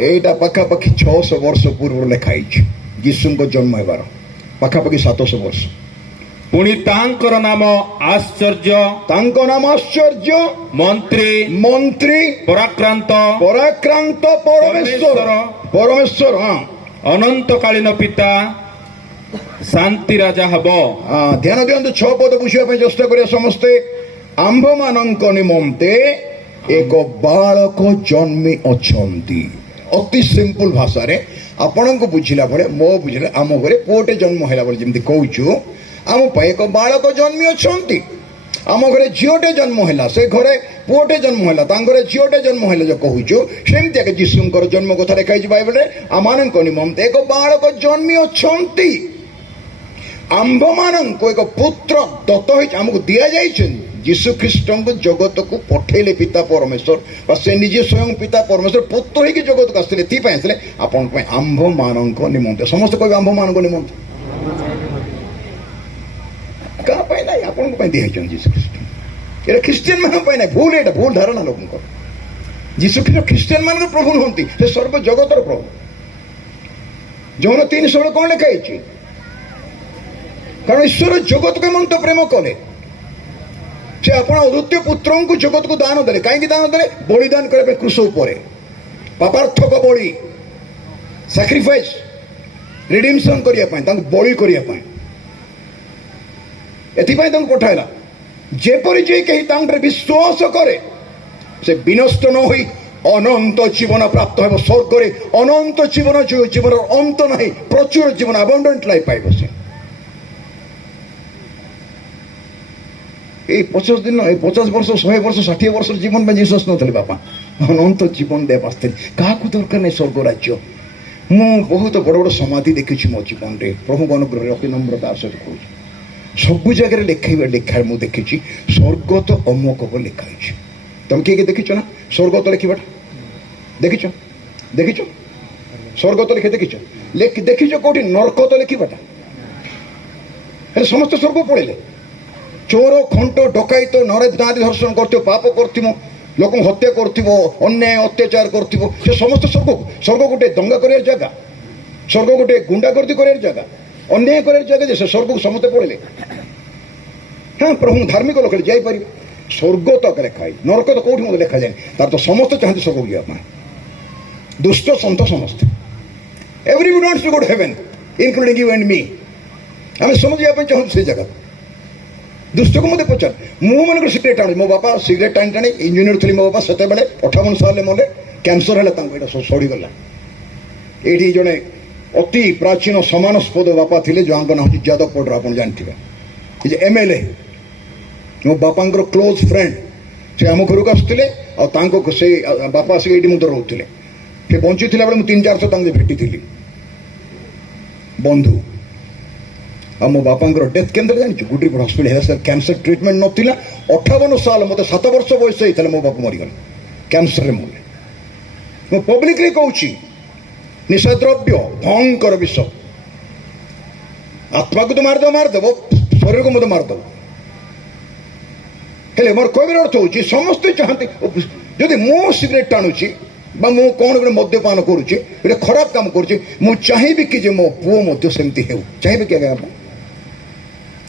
ଏଇଟା ପାଖାପାଖି 600 ବର୍ଷ ପୂର୍ବରୁ ଲେଖା ହେଇଛି। ଯୀଶୁଙ୍କ ଜନ୍ମ ହେବାର ପାଖାପାଖି 700 ବର୍ଷ। ପୁଣି ତାହାଙ୍କର ନାମ ଆଶ୍ଚର୍ଯ୍ୟ, ତାଙ୍କ ନାମ ଆଶ୍ଚର୍ଯ୍ୟ, ମନ୍ତ୍ରୀ, ମନ୍ତ୍ରୀ, ପରାକ୍ରାନ୍ତ, ପରାକ୍ରାନ୍ତ, ପରମେଶ୍ୱର। ପରମେଶ୍ୱର, ହଁ। ଅନନ୍ତକାଳୀନ ପିତା, ଶାନ୍ତି ରାଜା ହେବ। ଧ୍ୟାନ ଦିଅନ୍ତୁ, 6 ପଦ ବୁଝିବା ପାଇଁ ଚେଷ୍ଟା କରିବା ସମସ୍ତେ। ଆମ୍ଭମାନଙ୍କ ନିମନ୍ତେ ଏକ ବାଳକ ଜନ୍ମି ଅଛନ୍ତି। ଅତି ସିମ୍ପଲ ଭାଷାରେ ଆପଣଙ୍କୁ ବୁଝିଲା ଭଳି, ମୋ ବୁଝିଲେ, ଆମ ଘରେ ପୁଅଟେ ଜନ୍ମ ହେଲା ବୋଲି ଯେମିତି କହୁଛୁ, ଆମ ପାଇଁ ଏକ ବାଳକ ଜନ୍ମି ଅଛନ୍ତି। ଆମ ଘରେ ଝିଅଟେ ଜନ୍ମ ହେଲା, ସେ ଘରେ ପୁଅଟେ ଜନ୍ମ ହେଲା, ତାଙ୍କ ଘରେ ଝିଅଟେ ଜନ୍ମ ହେଲା ଯେ କହୁଛୁ, ସେମିତି ଏକ ଯୀଶୁଙ୍କର ଜନ୍ମ କଥା ଲେଖା ହେଇଛି ବାଇବେଲରେ। ଆମମାନଙ୍କ ନିମନ୍ତେ ଏକ ବାଳକ ଜନ୍ମି ଅଛନ୍ତି। ଆମ୍ଭମାନଙ୍କୁ ଏକ ପୁତ୍ର ଦତ୍ତ ହେଇଛି, ଆମକୁ ଦିଆଯାଇଛନ୍ତି। ଯୀଶୁ ଖ୍ରୀଷ୍ଟଙ୍କୁ ଜଗତକୁ ପଠେଇଲେ ପିତା ପରମେଶ୍ୱର, ବା ସେ ନିଜେ ସ୍ୱୟଂ ପିତା ପରମେଶ୍ୱର ପୁତ୍ର ହେଇକି ଜଗତକୁ ଆସିଥିଲେ। ଏଥିପାଇଁ ଆସିଲେ ଆପଣଙ୍କ ପାଇଁ, ଆମ୍ଭମାନଙ୍କ ନିମନ୍ତେ। ସମସ୍ତେ କହିବେ ଆମ୍ଭମାନଙ୍କ ନିମନ୍ତେ। କାହା ପାଇଁ ନାହିଁ? ଆପଣଙ୍କ ପାଇଁ ଦିଆହେଇଛନ୍ତି ଯୀଶୁ ଖ୍ରୀଷ୍ଟ। ଏଇଟା ଖ୍ରୀଷ୍ଟିଆନ ମାନଙ୍କ ପାଇଁ ନାହିଁ। ଭୁଲ, ଏଇଟା ଭୁଲ ଧାରଣା ଲୋକଙ୍କର। ଯୀଶୁ ଖ୍ରୀଷ୍ଟ ଖ୍ରୀଷ୍ଟିଆନ ମାନଙ୍କର ପ୍ରଭୁ ନୁହନ୍ତି, ସେ ସର୍ବ ଜଗତର ପ୍ରଭୁ। ଯୌନ 3:16 କଣ ଲେଖା ହେଇଛି? କାରଣ ଈଶ୍ୱର ଜଗତକୁ ଏମନ୍ତ ପ୍ରେମ କଲେ, ସେ ଆପଣ ଅଦ୍ୱିତୀୟ ପୁତ୍ରଙ୍କୁ ଜଗତକୁ ଦାନ ଦେଲେ। କାହିଁକି ଦାନ ଦେଲେ? ବଳିଦାନ କରିବା ପାଇଁ କ୍ରୁଶ ଉପରେ, ପାପାର୍ଥକ ବଳି, ସାକ୍ରିଫାଇସ୍, ରିଡିମସନ କରିବା ପାଇଁ, ତାଙ୍କୁ ବଳି କରିବା ପାଇଁ। ଏଥିପାଇଁ ତାଙ୍କୁ ପଠାଇଲା, ଯେପରି ଯେ କେହି ତାଙ୍କରେ ବିଶ୍ୱାସ କରେ ସେ ବିନଷ୍ଟ ନ ହୋଇ ଅନନ୍ତ ଜୀବନ ପ୍ରାପ୍ତ ହେବ। ସ୍ୱର୍ଗରେ ଅନନ୍ତ ଜୀବନ, ଯେଉଁ ଜୀବନର ଅନ୍ତ ନାହିଁ, ପ୍ରଚୁର ଜୀବନ, ଆବଣ୍ଡେଣ୍ଟ ଲାଇଫ ପାଇବ ସେ। এই 50 ଦିନ, এই 50 ବର୍ଷ, 100 ବର୍ଷ, 60 ବର୍ଷର ଜୀବନ ପାଇଁ ଜିସସ୍ ନଥିଲେ ବାପା, ଅନନ୍ତ ଜୀବନ ଦେବା ଆସିଥିଲେ। କାହାକୁ ଦରକାର ନାହିଁ ସ୍ୱର୍ଗ ରାଜ୍ୟ। ମୁଁ ବହୁତ ବଡ଼ ବଡ଼ ସମାଧି ଦେଖିଛି ମୋ ଜୀବନରେ, ପ୍ରଭୁଙ୍କ ଅନୁଗ୍ରହରେ ଅତି ନମ୍ରତାର ସହିତ କହୁଛି। ସବୁ ଜାଗାରେ ଲେଖା ମୁଁ ଦେଖିଛି, ସ୍ୱର୍ଗ ତ ଅମକ ବୋଲି ଲେଖା ହେଇଛି। ତମେ କିଏ କିଏ ଦେଖିଛ ନା ସ୍ୱର୍ଗ ତ ଲେଖିବାଟା? ଦେଖିଛ? ଦେଖିଛ? ସ୍ୱର୍ଗ ତ ଲେଖେ ଦେଖିଛ? ଦେଖିଛ କୋଉଠି ନର୍କ ତ ଲେଖିବାଟା? ହେଲେ ସମସ୍ତେ ସ୍ୱର୍ଗ ପଳେଇଲେ। ଚୋର, ଖଣ୍ଟ, ଡକାୟତ, ନାରୀ ଧର୍ଷଣ କରୁଥିବ, ପାପ କରୁଥିବ, ଲୋକଙ୍କୁ ହତ୍ୟା କରୁଥିବ, ଅନ୍ୟାୟ ଅତ୍ୟାଚାର କରୁଥିବ, ସେ ସମସ୍ତେ ସ୍ୱର୍ଗ ଗୋଟେ ଦଙ୍ଗା କରିବାର ଜାଗା, ସ୍ୱର୍ଗ ଗୋଟେ ଗୁଣ୍ଡାଗର୍ଦି କରିବାର ଜାଗା, ଅନ୍ୟାୟ କରିବାର ଜାଗା, ଯେ ସେ ସ୍ୱର୍ଗକୁ ସମସ୍ତେ ପଳେଇଲେ। ହଁ, ପ୍ରଭୁ ଧାର୍ମିକ ଲୋକ ଯାଇପାରିବେ। ସ୍ୱର୍ଗ ତ ଲେଖା ହେଇଛି, ନରକ ତ କୋଉଠି ମଧ୍ୟ ଲେଖାଯାଏନି। ତାର ତ ସମସ୍ତେ ଚାହାନ୍ତି ସ୍ୱର୍ଗକୁ ଯିବା ପାଇଁ, ଦୁଷ୍ଟ ସନ୍ଥ ସମସ୍ତେ। Everybody wants to go to heaven, including you and me. ଆମେ ସମସ୍ତେ ଯିବା ପାଇଁ ଚାହୁଁଛୁ ସେଇ ଜାଗାକୁ। ଦୁଷ୍ଟକୁ ମୋତେ ପଚାର, ମୁଁ ମନେକର ସିଗାରେଟ୍ ଆଣୁଛି, ମୋ ବାପା ସିଗାରେଟ୍ ଟାଣି ଟାଣି ଇଞ୍ଜିନିୟର ଥିଲେ। ମୋ ବାପା ସେତେବେଳେ 58 ସାଲରେ ମଲେ, କ୍ୟାନ୍ସର ହେଲା ତାଙ୍କୁ, ଏଇଟା ସଢ଼ିଗଲା। ଏଇଠି ଜଣେ ଅତି ପ୍ରାଚୀନ ସମାନସ୍ପଦ ବାପା ଥିଲେ, ଯାହାଙ୍କ ନାଁ ହେଉଛି ଯାଦବ ପଡ଼ର, ଆପଣ ଜାଣିଥିବେ, ଏ ଯେ MLA, ମୋ ବାପାଙ୍କର କ୍ଲୋଜ୍ ଫ୍ରେଣ୍ଡ। ସେ ଆମ ଘରକୁ ଆସୁଥିଲେ, ଆଉ ତାଙ୍କ ସେ ବାପା ଆସିକି ଏଇଠି ମୁଁ ତ ରହୁଥିଲେ। ସେ ବଞ୍ଚିଥିଲା ବେଳେ ମୁଁ 3-4 ଥର ତାଙ୍କୁ ଭେଟିଥିଲି, ବନ୍ଧୁ। ଆଉ ମୋ ବାପାଙ୍କର ଡେଥ୍ କେନ୍ଦ୍ର ଜାଣିଛୁ? ଗୁଡ୍ରିଫୋର୍ଡ ହସ୍ପିଟାଲ ହେଲା। ସାର୍ କ୍ୟାନ୍ସର ଟ୍ରିଟମେଣ୍ଟ ନଥିଲା। 58 ସାଲ, ମୋତେ 7 ବର୍ଷ ବୟସ ହେଇଥିଲା, ମୋ ବାପା ମରିଗଲେ କ୍ୟାନ୍ସରରେ। ମୁଁ ପବ୍ଲିକଲି କହୁଛି, ନିଶାଦ୍ରବ୍ୟ ଭୟଙ୍କର ବିଷ। ଆତ୍ମାକୁ ତ ମାରିଦେବ, ଶରୀରକୁ ମଧ୍ୟ ମାରିଦେବ। ହେଲେ ମୋର କହିବାର ଅର୍ଥ ହେଉଛି, ସମସ୍ତେ ଚାହାନ୍ତି, ଯଦି ମୁଁ ସିଗାରେଟ୍ ଟାଣୁଛି ବା ମୁଁ କ'ଣ ଗୋଟେ ମଦ୍ୟପାନ କରୁଛି, ଗୋଟେ ଖରାପ କାମ କରୁଛି, ମୁଁ ଚାହିଁବି କି ଯେ ମୋ ପୁଅ ମଧ୍ୟ ସେମିତି ହେଉ। ଚାହିଁବେ କି? ଆଜ୍ଞା,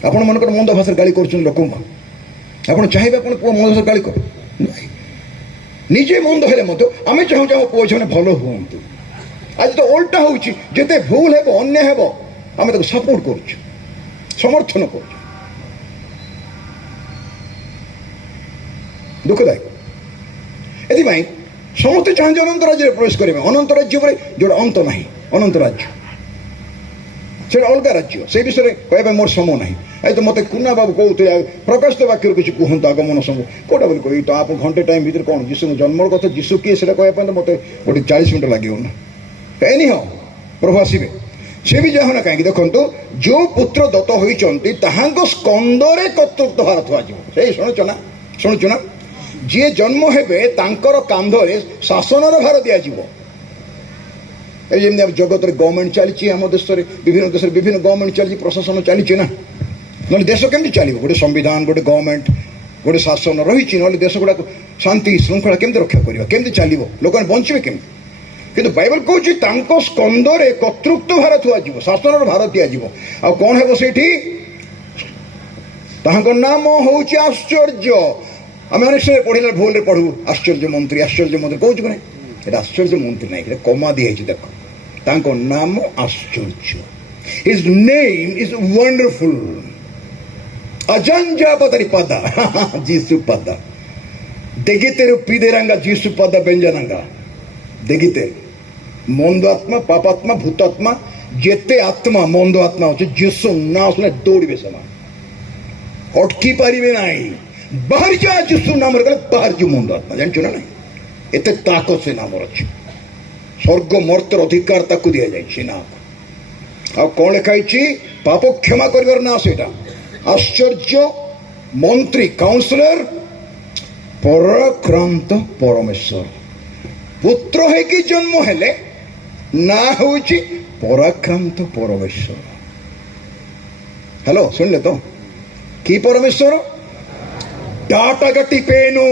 ଆପଣ ମନେକର ମନ୍ଦ ଭାଷାରେ ଗାଳି କରୁଛନ୍ତି ଲୋକଙ୍କୁ, ଆପଣ ଚାହିଁବେ ଆପଣ ପୁଅ ମନ୍ଦ ଭାଷାରେ ଗାଳି କରୁ? ନିଜେ ମନ୍ଦ ହେଲେ ମଧ୍ୟ ଆମେ ଚାହୁଁଛୁ ଆମ ପୁଅ ଝିଅମାନେ ଭଲ ହୁଅନ୍ତୁ। ଆଜି ତ ଓଲଟା ହେଉଛି, ଯେତେ ଭୁଲ ହେବ, ଅନ୍ୟାୟ ହେବ, ଆମେ ତାକୁ ସପୋର୍ଟ କରୁଛୁ, ସମର୍ଥନ କରୁଛୁ। ଦୁଃଖଦାୟକ। ଏଥିପାଇଁ ସମସ୍ତେ ଚାହାନ୍ତି ଅନନ୍ତ ରାଜ୍ୟରେ ପ୍ରବେଶ କରିବା। ଅନନ୍ତ ରାଜ୍ୟ ପରେ ଯୋଉଟା ଅନ୍ତ ନାହିଁ, ଅନନ୍ତ ରାଜ୍ୟ ସେଟା ଅଲଗା ରାଜ୍ୟ। ସେଇ ବିଷୟରେ କହିବା ପାଇଁ ମୋର ସମୟ ନାହିଁ। ଆଜି ତ ମୋତେ କୁନା ବାବୁ କହୁଥିଲେ, ପ୍ରକାଶ ତ ବାକ୍ୟରୁ କିଛି କୁହନ୍ତୁ, ଆଗମନ ସମୟ କୋଉଟା ବୋଲି କହିବି ତ। ଆପଣ ଘଣ୍ଟେ ଟାଇମ୍ ଭିତରେ କ'ଣ ଯୀଶୁଙ୍କ ଜନ୍ମର କଥା, ଯୀଶୁ କିଏ ସେଟା କହିବା ପାଇଁ ତ ମୋତେ ଗୋଟେ 40 ମିନିଟ୍ ଲାଗିବ ନା। ଏନିହାଉ ପ୍ରଭୁ ଆସିବେ, ସେ ବି ଯାହା ନା କାହିଁକି। ଦେଖନ୍ତୁ, ଯୋଉ ପୁତ୍ର ଦତ୍ତ ହୋଇଛନ୍ତି ତାହାଙ୍କ ସ୍କନ୍ଧରେ କର୍ତ୍ତୃତ୍ୱ ଭାର ଥୁଆଯିବ। ସେଇ ଶୁଣୁଛୁ ନା, ଯିଏ ଜନ୍ମ ହେବେ ତାଙ୍କର କାନ୍ଧରେ ଶାସନର ଭାର ଦିଆଯିବ। এই যেମିତି ଆମ ଜଗତରେ ଗଭର୍ଣ୍ଣମେଣ୍ଟ ଚାଲିଛି, ଆମ ଦେଶରେ ବିଭିନ୍ନ ଗଭର୍ଣ୍ଣମେଣ୍ଟ ଚାଲିଛି, ପ୍ରଶାସନ ଚାଲିଛି ନା, ନହେଲେ ଦେଶ କେମିତି ଚାଲିବ? ଗୋଟେ ସମ୍ବିଧାନ, ଗୋଟେ ଗଭର୍ଣ୍ଣମେଣ୍ଟ, ଗୋଟେ ଶାସନ ରହିଛି, ନହେଲେ ଦେଶ ଗୁଡ଼ାକ ଶାନ୍ତି ଶୃଙ୍ଖଳା କେମିତି ରକ୍ଷା କରିବା, କେମିତି ଚାଲିବ, ଲୋକମାନେ ବଞ୍ଚିବେ କେମିତି? କିନ୍ତୁ ବାଇବଲ କହୁଛି ତାଙ୍କ ସ୍କନ୍ଧରେ କର୍ତ୍ତୃତ୍ୱ ଭାର ଥୁଆଯିବ, ଶାସନର ଭାର ଦିଆଯିବ। ଆଉ କ'ଣ ହେବ ସେଇଠି? ତାଙ୍କ ନାମ ହେଉଛି ଆଶ୍ଚର୍ଯ୍ୟ। ଆମେ ଅନେକ ସମୟ ପଢ଼ିଲେ ଭୁଲରେ ପଢ଼ୁ ଆଶ୍ଚର୍ଯ୍ୟ ମନ୍ତ୍ରୀ କହୁଛୁ କି ନାହିଁ? এটা ଆଶ୍ଚର୍ଯ୍ୟ ମନ୍ତ୍ରୀ ନାହିଁ, এটা କମା ଦିଆହେଇଛି। ଦେଖ, ତାଙ୍କ ନାମ ଆଶ୍ଚର୍ଯ୍ୟ। His name is wonderful. Ajanjapatari pada. Jisu pada. Degiteru pideranga Jisu pada benjananga. Degite. মন্দ আত্মা, পাপাত্মা, ভূতাত্মা, যেতে আত্মা মন্দ আত্মা হচ্ছে যিশু না শুনে দৌড়বে সমান, অটকি পারিবে নাই। বাহার যা যিশু নামের গেলে বাহার যে মন্দ আত্মা, জানছো না? নাই এতে তাক সে নামর ଅଛି। স্বর্গ মর্তের অধিকার তাকে দিয়াଯାଇଛି না। ଆଉ କ'ଣ ଲେଖା ହେଇଛି? ପାପ କ୍ଷମା କରିବାର ନା ସେଇଟା। ଆଶ୍ଚର୍ଯ୍ୟ ମନ୍ତ୍ରୀ, କାଉନ୍ସିଲର, ପରାକ୍ରାନ୍ତ ପରମେଶ୍ୱର। ପୁତ୍ର ହେଇକି ଜନ୍ମ ହେଲେ ନା ହେଉଛି ପରାକ୍ରାନ୍ତ ପରମେଶ୍ୱର। ହ୍ୟାଲୋ, ଶୁଣିଲେ ତ? କି ପରମେଶ୍ୱର? ଡାଟା କାଟି ପେନୁ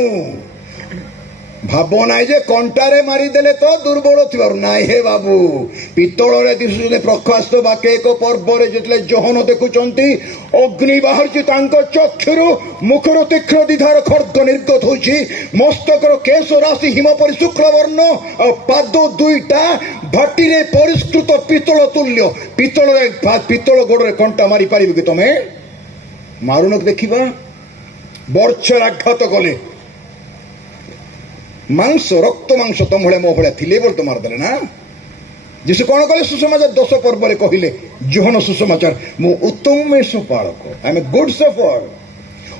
ଭାବ ନାହିଁ ଯେ କଣ୍ଟାରେ ମାରିଦେଲେ ତ ଦୁର୍ବଳ ଥିବାରୁ ନାହିଁ। ହେ ବାବୁ, ପିତ୍ତଳରେ ଦିଶୁଛନ୍ତି ପ୍ରକାଶ ବାକେ ଏକ ପର୍ବରେ ଯେତେବେଳେ ଜହନ ଦେଖୁଛନ୍ତି ଅଗ୍ନି ବାହାରୁଛି ତାଙ୍କ ଚକ୍ଷୁରୁ, ମୁଖରୁ ତୀକ୍ଷ୍ଣ ଦିଧାର ଖଡ୍ଗ ନିର୍ଗତ ହେଉଛି, ମସ୍ତକର କେଶ ରାଶି ହିମ ପରି ଶୁକ୍ଳ ବର୍ଣ୍ଣ, ଆଉ ପାଦ ଦୁଇଟା ଭାଟିରେ ପରିଷ୍କୃତ ପିତ୍ତଳ ତୁଲ୍ୟ। ପିତ୍ତଳ ଗୋଡରେ କଣ୍ଟା ମାରି ପାରିବ କି ତମେ? ମାରୁନ ଦେଖିବା। ବର୍ଚ୍ଛର ଆଘାତ କଲେ ମାଂସ, ରକ୍ତ ମାଂସ ତମ ଭଳିଆ ମୋ ଭଳିଆ ଥିଲେ ବୋଲି ତ ମାରିଦେଲେ ନା। ଯୀଶୁ କ'ଣ କଲେ? ସୁସମାଚାର 10 ପର୍ବରେ କହିଲେ, ଯୋହନ ସୁସମାଚାର, ମୁଁ ଉତ୍ତମ ମେଷ ପାଳକ, ଆମେ ଗୁଡ୍ ଶେଫର୍ଡ,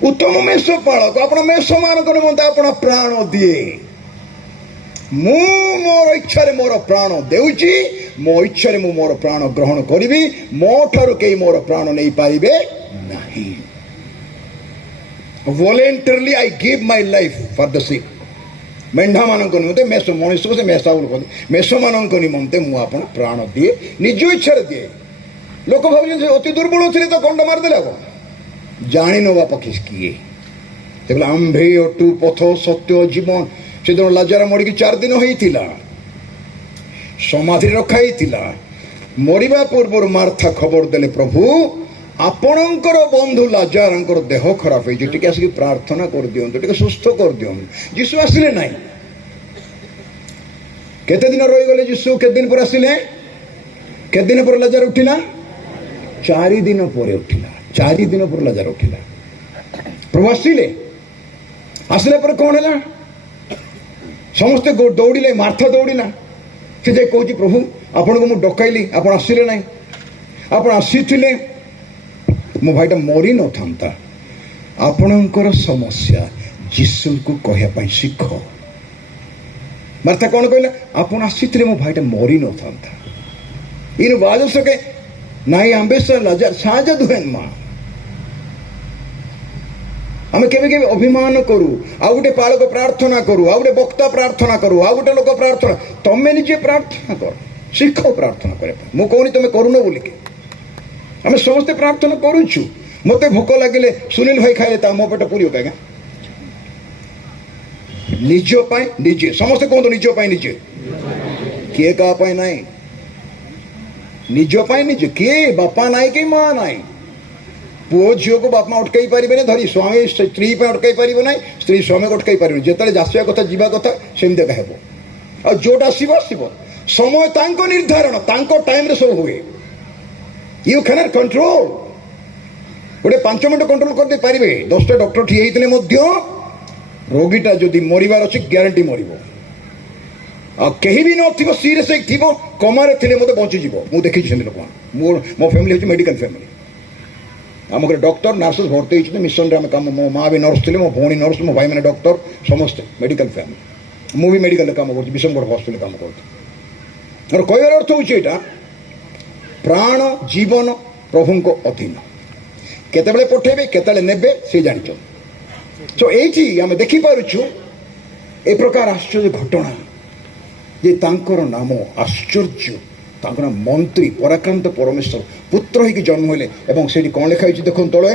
ଉତ୍ତମ ମେଷ ପାଳକ, ଆପଣ ମେଷମାନଙ୍କ ନିମନ୍ତେ ଆପଣ ପ୍ରାଣ ଦିଏ। ମୁଁ ମୋର ଇଚ୍ଛାରେ ମୋର ପ୍ରାଣ ଦେଉଛି, ମୋ ଇଚ୍ଛାରେ ମୁଁ ମୋର ପ୍ରାଣ ଗ୍ରହଣ କରିବି, ମୋ ଠାରୁ କେହି ମୋର ପ୍ରାଣ ନେଇପାରିବେ ନାହିଁ। voluntarily I give my life for the sheep. ମେଣ୍ଢାମାନଙ୍କ ନିମନ୍ତେ, ମେଷ ମଣିଷକୁ ସେ ମେଷା ବୋଲି କହନ୍ତି, ମେଷମାନଙ୍କ ନିମନ୍ତେ ମୁଁ ଆପଣ ପ୍ରାଣ ଦିଏ, ନିଜ ଇଚ୍ଛାରେ ଦିଏ। ଲୋକ ଭାବୁଛନ୍ତି ସେ ଅତି ଦୁର୍ବଳ ଥିଲେ ତ କଣ୍ଡ ମାରିଦେଲେ। ଆଉ ଜାଣିନବା ପକ୍ଷୀ କିଏ? ସେ କହିଲେ ଆମ୍ଭେ ଅଟୁ ପଥ ସତ୍ୟ ଜୀବନ। ସେଦିନ ଲାଜାର ମରିକି 4 ଦିନ ହେଇଥିଲା, ସମାଧିରେ ରଖା ହେଇଥିଲା। ମରିବା ପୂର୍ବରୁ ମାର୍ଥା ଖବର ଦେଲେ, ପ୍ରଭୁ ଆପଣଙ୍କର ବନ୍ଧୁ ଲାଜାରଙ୍କର ଦେହ ଖରାପ ହେଇଛି, ଟିକେ ଆସିକି ପ୍ରାର୍ଥନା କରିଦିଅନ୍ତୁ, ଟିକେ ସୁସ୍ଥ କରିଦିଅନ୍ତୁ। ଯୀଶୁ ଆସିଲେ ନାହିଁ। କେତେ ଦିନ ରହିଗଲେ ଯୀଶୁ? କେତେ ଦିନ ପରେ ଆସିଲେ? କେତେ ଦିନ ପରେ ଲାଜାର ଉଠିଲା? 4 ଦିନ ପରେ ଉଠିଲା। 4 ଦିନ ପରେ ଲାଜାର ଉଠିଲା। ପ୍ରଭୁ ଆସିଲେ। ଆସିଲା ପରେ କ'ଣ ହେଲା? ସମସ୍ତେ ଦୌଡ଼ିଲେ, ମାର୍ଥା ଦୌଡ଼ିଲା। ସେ ଯାଇ କହୁଛି, ପ୍ରଭୁ ଆପଣଙ୍କୁ ମୁଁ ଡକାଇଲି, ଆପଣ ଆସିଲେ ନାହିଁ। ଆପଣ ଆସିଥିଲେ ମୋ ଭାଇଟା ମରି ନଥାନ୍ତା। ଆପଣଙ୍କର ସମସ୍ୟା ଯୀଶୁଙ୍କୁ କହିବା ପାଇଁ ଶିଖ। ମାର୍ଥା କ'ଣ କହିଲା? ଆପଣ ଆସିଥିଲେ ମୋ ଭାଇଟା ମରି ନଥାନ୍ତା। ଇନୁ ବାଜୁ ସକେ ନାଇଁ ଆମ୍ବେଶ୍ୱର ଲାଜାର ସାହାଯ୍ୟ ଦୁହେନ୍ ମା। ଆମେ କେବେ କେବେ ଅଭିମାନ କରୁ, ଆଉ ଗୋଟେ ପାଳକ ପ୍ରାର୍ଥନା କରୁ, ଆଉ ଗୋଟେ ବକ୍ତା ପ୍ରାର୍ଥନା କରୁ, ଆଉ ଗୋଟେ ଲୋକ ପ୍ରାର୍ଥନା। ତମେ ନିଜେ ପ୍ରାର୍ଥନା କର, ଶିଖ ପ୍ରାର୍ଥନା କରିବା ପାଇଁ। ମୁଁ କହୁନି ତମେ କରୁନ ବୋଲିକି, ଆମେ ସମସ୍ତେ ପ୍ରାର୍ଥନା କରୁଛୁ। ମୋତେ ଭୋକ ଲାଗିଲେ ସୁନୀଲ ଭାଇ ଖାଇଲେ ତା ମୋ ପେଟ ପୁରିବ କାହିଁକି? ନିଜ ପାଇଁ ନିଜେ, ସମସ୍ତେ କୁହନ୍ତୁ ନିଜ ପାଇଁ ନିଜେ, କିଏ କାହା ପାଇଁ ନାହିଁ। ନିଜ ପାଇଁ ନିଜେ, କିଏ ବାପା ନାହିଁ କି ମା ନାହିଁ। ପୁଅ ଝିଅକୁ ବାପା ମା ଅଟକାଇ ପାରିବେନି, ଧରି ସ୍ୱାମୀ ସ୍ତ୍ରୀ ପାଇଁ ଅଟକାଇ ପାରିବ ନାହିଁ, ସ୍ତ୍ରୀ ସ୍ୱାମୀକୁ ଅଟକାଇ ପାରିବନି। ଯେତେବେଳେ ଆସିବା କଥା ଯିବା କଥା ସେମିତି ଏକା ହେବ। ଆଉ ଯୋଉଟା ଆସିବ ଆସିବ, ସମୟ ତାଙ୍କ ନିର୍ଦ୍ଧାରଣ, ତାଙ୍କ ଟାଇମରେ ସବୁ ହୁଏ। You can't control. ଗୋଟେ 5 ମିନିଟ୍ କଣ୍ଟ୍ରୋଲ କରିଦେଇ ପାରିବେ। 10ଟା ଡକ୍ଟର ଠିଆ ହେଇଥିଲେ ମଧ୍ୟ ରୋଗୀଟା ଯଦି ମରିବାର ଅଛି ଗ୍ୟାରେଣ୍ଟି ମରିବ। ଆଉ କେହି ବି ନଥିବ, ସିରିୟସ୍ ହେଇକି ଥିବ, କମାରେ ଥିଲେ ମୋତେ ବଞ୍ଚିଯିବ। ମୁଁ ଦେଖିଛି ସେମିତି ଲୋକମାନେ। ମୋ ଫ୍ୟାମିଲି ହେଉଛି ମେଡ଼ିକାଲ ଫ୍ୟାମିଲି। ଆମ ଘରେ ଡକ୍ଟର ନର୍ସେସ୍ ଭର୍ତ୍ତି ହେଇଛନ୍ତି। ମିଶନରେ ଆମେ କାମ, ମୋ ମା ବି ନର୍ସ ଥିଲେ, ମୋ ଭଉଣୀ ନର୍ସ, ମୋ ଭାଇମାନେ ଡକ୍ଟର, ସମସ୍ତେ ମେଡ଼ିକାଲ ଫ୍ୟାମିଲି। ମୁଁ ବି ମେଡ଼ିକାଲରେ କାମ କରୁଛି, ବିଷମଗଡ଼ ହସ୍ପିଟାଲରେ କାମ କରୁଛି। ମୋର କହିବାର ଅର୍ଥ ହେଉଛି ଏଇଟା, ପ୍ରାଣ ଜୀବନ ପ୍ରଭୁଙ୍କ ଅଧୀନ। କେତେବେଳେ ପଠେଇବେ, କେତେବେଳେ ନେବେ ସେ ଜାଣିଛନ୍ତି। ତ ଏଇଠି ଆମେ ଦେଖିପାରୁଛୁ ଏ ପ୍ରକାର ଆଶ୍ଚର୍ଯ୍ୟ ଘଟଣା। ଯେ ତାଙ୍କର ନାମ ଆଶ୍ଚର୍ଯ୍ୟ, ତାଙ୍କ ନାମ ମନ୍ତ୍ରୀ, ପରାକ୍ରାନ୍ତ ପରମେଶ୍ୱର, ପୁତ୍ର ହେଇକି ଜନ୍ମ ହେଲେ। ଏବଂ ସେଇଠି କ'ଣ ଲେଖା ହେଇଛି ଦେଖନ୍ତୁ ତଳେ,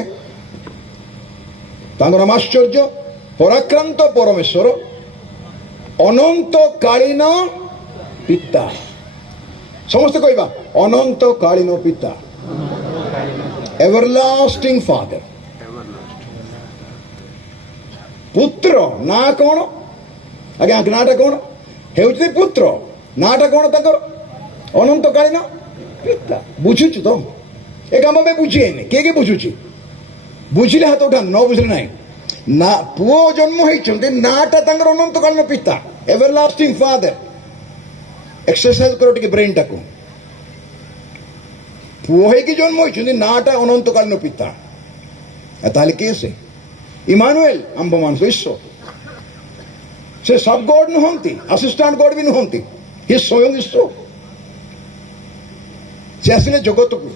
ତାଙ୍କ ନାମ ଆଶ୍ଚର୍ଯ୍ୟ, ପରାକ୍ରାନ୍ତ ପରମେଶ୍ୱର, ଅନନ୍ତକାଳୀନ ପିତା। ସମସ୍ତେ କହିବା ଅନନ୍ତକାଳୀନ ପିତା, ଏଭରଲାଷ୍ଟିଂ ଫାଦର। ପୁତ୍ର ନାଁ କ'ଣ? ଆଜ୍ଞା ନାଁଟା କ'ଣ? ହେଉଛି ପୁତ୍ର, ନାଁଟା କ'ଣ ତାଙ୍କର? ଅନନ୍ତକାଳୀନ ପିତା। ବୁଝୁଛୁ ତ? ଏ କାମ ପାଇଁ ବୁଝିଏନି। କିଏ କିଏ ବୁଝୁଛି? ବୁଝିଲେ ହାତ ଉଠାନ୍ତୁ, ନ ବୁଝିଲେ ନାହିଁ। ନା, ପୁଅ ଜନ୍ମ ହେଇଛନ୍ତି, ନାଁଟା ତାଙ୍କର ଅନନ୍ତକାଳୀନ ପିତା, ଏଭରଲାଷ୍ଟିଂ ଫାଦର। ଏକ୍ସରସାଇଜ କର ଟିକେ ବ୍ରେନଟାକୁ। ପୁଅ ହେଇକି ଜନ୍ମ ହେଇଛନ୍ତି, ନାଁଟା ଅନନ୍ତକାଳୀନ ପିତା। ତାହେଲେ କିଏ ସେ? ଇମାନୁଏଲ, ଆମ୍ଭମାନଙ୍କ ଈଶ୍ୱର। ସେ ସବ୍ ଗଡ୍ ନୁହନ୍ତି, ଆସିଷ୍ଟାଣ୍ଟ ଗଡ୍ ବି ନୁହନ୍ତି, ସେ ସ୍ୱୟଂ ଈଶ୍ୱର। ସେ ଆସିଲେ ଜଗତକୁ।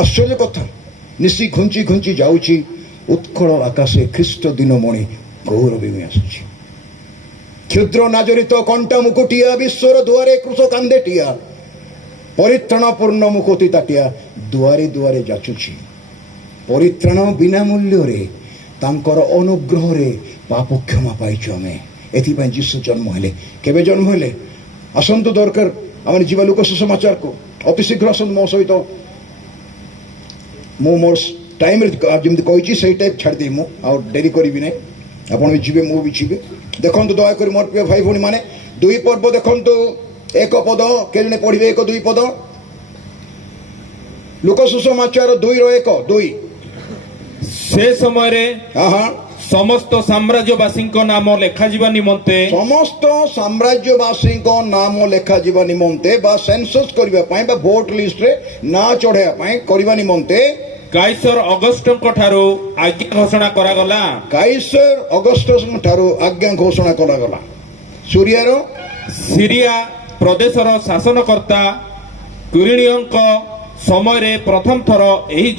ଆଶ୍ଚର୍ଯ୍ୟ କଥା, ନିଶି ଘୁଞ୍ଚି ଘୁଞ୍ଚି ଯାଉଛି, ଉତ୍କଳ ଆକାଶେ ଖ୍ରୀଷ୍ଟ ଦିନମଣି ଗୌରବୀ ଆସୁଛି। କ୍ଷୁଦ୍ର ନାଜରିତ କଣ୍ଟା ମୁକୁଟିଆ, ବିଶ୍ୱର ଦୁଆରେ କୃଷ କାନ୍ଦେ ଟିଆ, ପରିତ୍ରାଣ ପୂର୍ଣ୍ଣ ମୁକୁତି ତାଟିଆ, ଦୁଆରେ ଦୁଆରେ ଯାଚୁଛି। ପରିତ୍ରାଣ ବିନା ମୂଲ୍ୟରେ, ତାଙ୍କର ଅନୁଗ୍ରହରେ ପାପ କ୍ଷମା ପାଇଛୁ ଆମେ। ଏଥିପାଇଁ ଯୀଶୁ ଜନ୍ମ ହେଲେ। କେବେ ଜନ୍ମ ହେଲେ? ଆସନ୍ତୁ, ଦରକାର ଆମେ ଯିବା ଲୁକ ସୁସମାଚାରକୁ। ଅତି ଶୀଘ୍ର ଆସନ୍ତୁ ମୋ ସହିତ। ମୁଁ ମୋର ଟାଇମ୍ରେ ଯେମିତି କହିଛି ସେଇ ଟାଇପ୍ ଛାଡ଼ିଦେବି, ମୁଁ ଆଉ ଡେରି କରିବି ନାହିଁ। ଆପଣ ବି ଯିବେ, ମୁଁ ବି ଯିବି। ଦେଖନ୍ତୁ ଦୟାକରି ମୋର ପ୍ରିୟ ଭାଇ ଭଉଣୀ ମାନେ, 2 ପର୍ବ ଦେଖନ୍ତୁ। 1 ପଦ କେ ଜଣେ ପଢ଼ିବେ? 1-2 ପଦ। ଲୁକ ସୁସମାଚାର 2:1-2। ସେ ସମୟରେ ହଁ, ସମସ୍ତ ସାମ୍ରାଜ୍ୟବାସୀଙ୍କ ନାମ ଲେଖାଯିବା ନିମନ୍ତେ, ସମସ୍ତ ସାମ୍ରାଜ୍ୟବାସୀଙ୍କ ନାମ ଲେଖାଯିବା ନିମନ୍ତେ ବା ସେନ୍ସସ୍ କରିବା ପାଇଁ ବା ଭୋଟ ଲିଷ୍ଟରେ ନାଁ ଚଢ଼ାଇବା ପାଇଁ କରିବା ନିମନ୍ତେ କାଇସର ଅଗଷ୍ଟଙ୍କ ଠାରୁ ଆଜ୍ଞା ଘୋଷଣା କରାଗଲା। କାଇସର ଅଗଷ୍ଟଙ୍କ ଠାରୁ ଆଜ୍ଞା ଘୋଷଣା କରାଗଲା। ସିରିଆ ପ୍ରଦେଶର ଶାସନକର୍ତ୍ତା କ୍ୱିରିନିୟଙ୍କ ସମୟରେ ପ୍ରଥମ ଥର ଏହି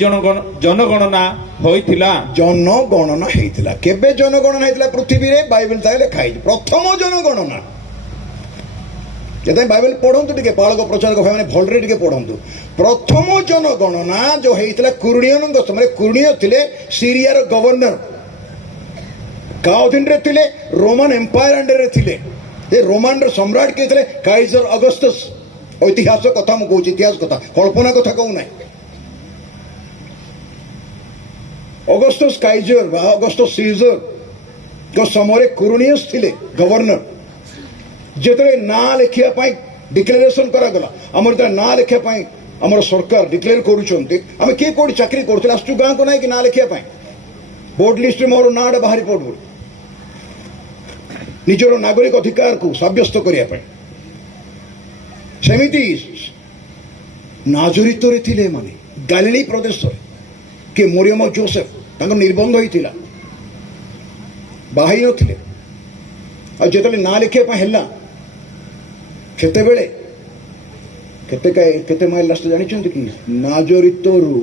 ଜନଗଣନା ହୋଇଥିଲା। ଜନଗଣନା ହେଇଥିଲା। କେବେ ଜନଗଣନା ହେଇଥିଲା ପୃଥିବୀରେ? ବାଇବେଲ ତାହା ଲେଖା ହେଇଛି। ପ୍ରଥମ ଜନଗଣନା। ସେଥିପାଇଁ ବାଇବେଲ ପଢନ୍ତୁ ଟିକେ, ପାଳକ ପ୍ରଚାରକ ଭାଇମାନେ ଭଲରେ ଟିକେ ପଢନ୍ତୁ। ପ୍ରଥମ ଜନଗଣନା ଯୋଉ ହେଇଥିଲା କୁର୍ଣ୍ଣିୟନଙ୍କ ସମୟରେ। କୁର୍ଣ୍ଣିୟ ଥିଲେ ସିରିଆର ଗଭର୍ଣ୍ଣର। କାହା ଅଧୀନରେ ଥିଲେ? ରୋମାନ ଏମ୍ପାୟାର ଅଣ୍ଡରରେ ଥିଲେ। ଏ ରୋମାନର ସମ୍ରାଟ କିଏ ଥିଲେ? Kaiser Augustus. ଐତିହାସ କଥା ମୁଁ କହୁଛି, ଇତିହାସ କଥା, କଳ୍ପନା କଥା କହୁନାହିଁ। ଅଗଷ୍ଟସ୍ କାଇଜର ବା ଅଗଷ୍ଟସ୍ ସିଜରଙ୍କ ସମୟରେ କୁର୍ଣ୍ଣିୟସ୍ ଥିଲେ ଗଭର୍ଣ୍ଣର। ଯେତେବେଳେ ନାଁ ଲେଖିବା ପାଇଁ ଡିକ୍ଲାରେସନ କରାଗଲା, ଆମର ଯେତେବେଳେ ନାଁ ଲେଖିବା ପାଇଁ ଆମର ସରକାର ଡିକ୍ଲେୟାର କରୁଛନ୍ତି, ଆମେ କିଏ କୋଉଠି ଚାକିରି କରୁଥିଲେ, ଆସୁଛୁ ଗାଁକୁ ନାହିଁ କି ନାଁ ଲେଖିବା ପାଇଁ, ଭୋଟ ଲିଷ୍ଟରେ ମୋର ନାଁଟା ବାହାରି ପଡୁ, ନିଜର ନାଗରିକ ଅଧିକାରକୁ ସାବ୍ୟସ୍ତ କରିବା ପାଇଁ। ସେମିତି ନାଜରିତରେ ଥିଲେ ଏମାନେ, ଗାଲିଲି ପ୍ରଦେଶରେ। କିଏ? ମରିୟମ ଜୋସେଫ। ତାଙ୍କର ନିର୍ବନ୍ଧ ହେଇଥିଲା, ବାହା ହେଇ ନଥିଲେ। ଆଉ ଯେତେବେଳେ ନାଁ ଲେଖିବା ପାଇଁ ହେଲା, କେତେବେଳେ କେତେ ମାଇଲ ରାସ୍ତା ଜାଣିଛନ୍ତି କି? ନାଜରିତରୁ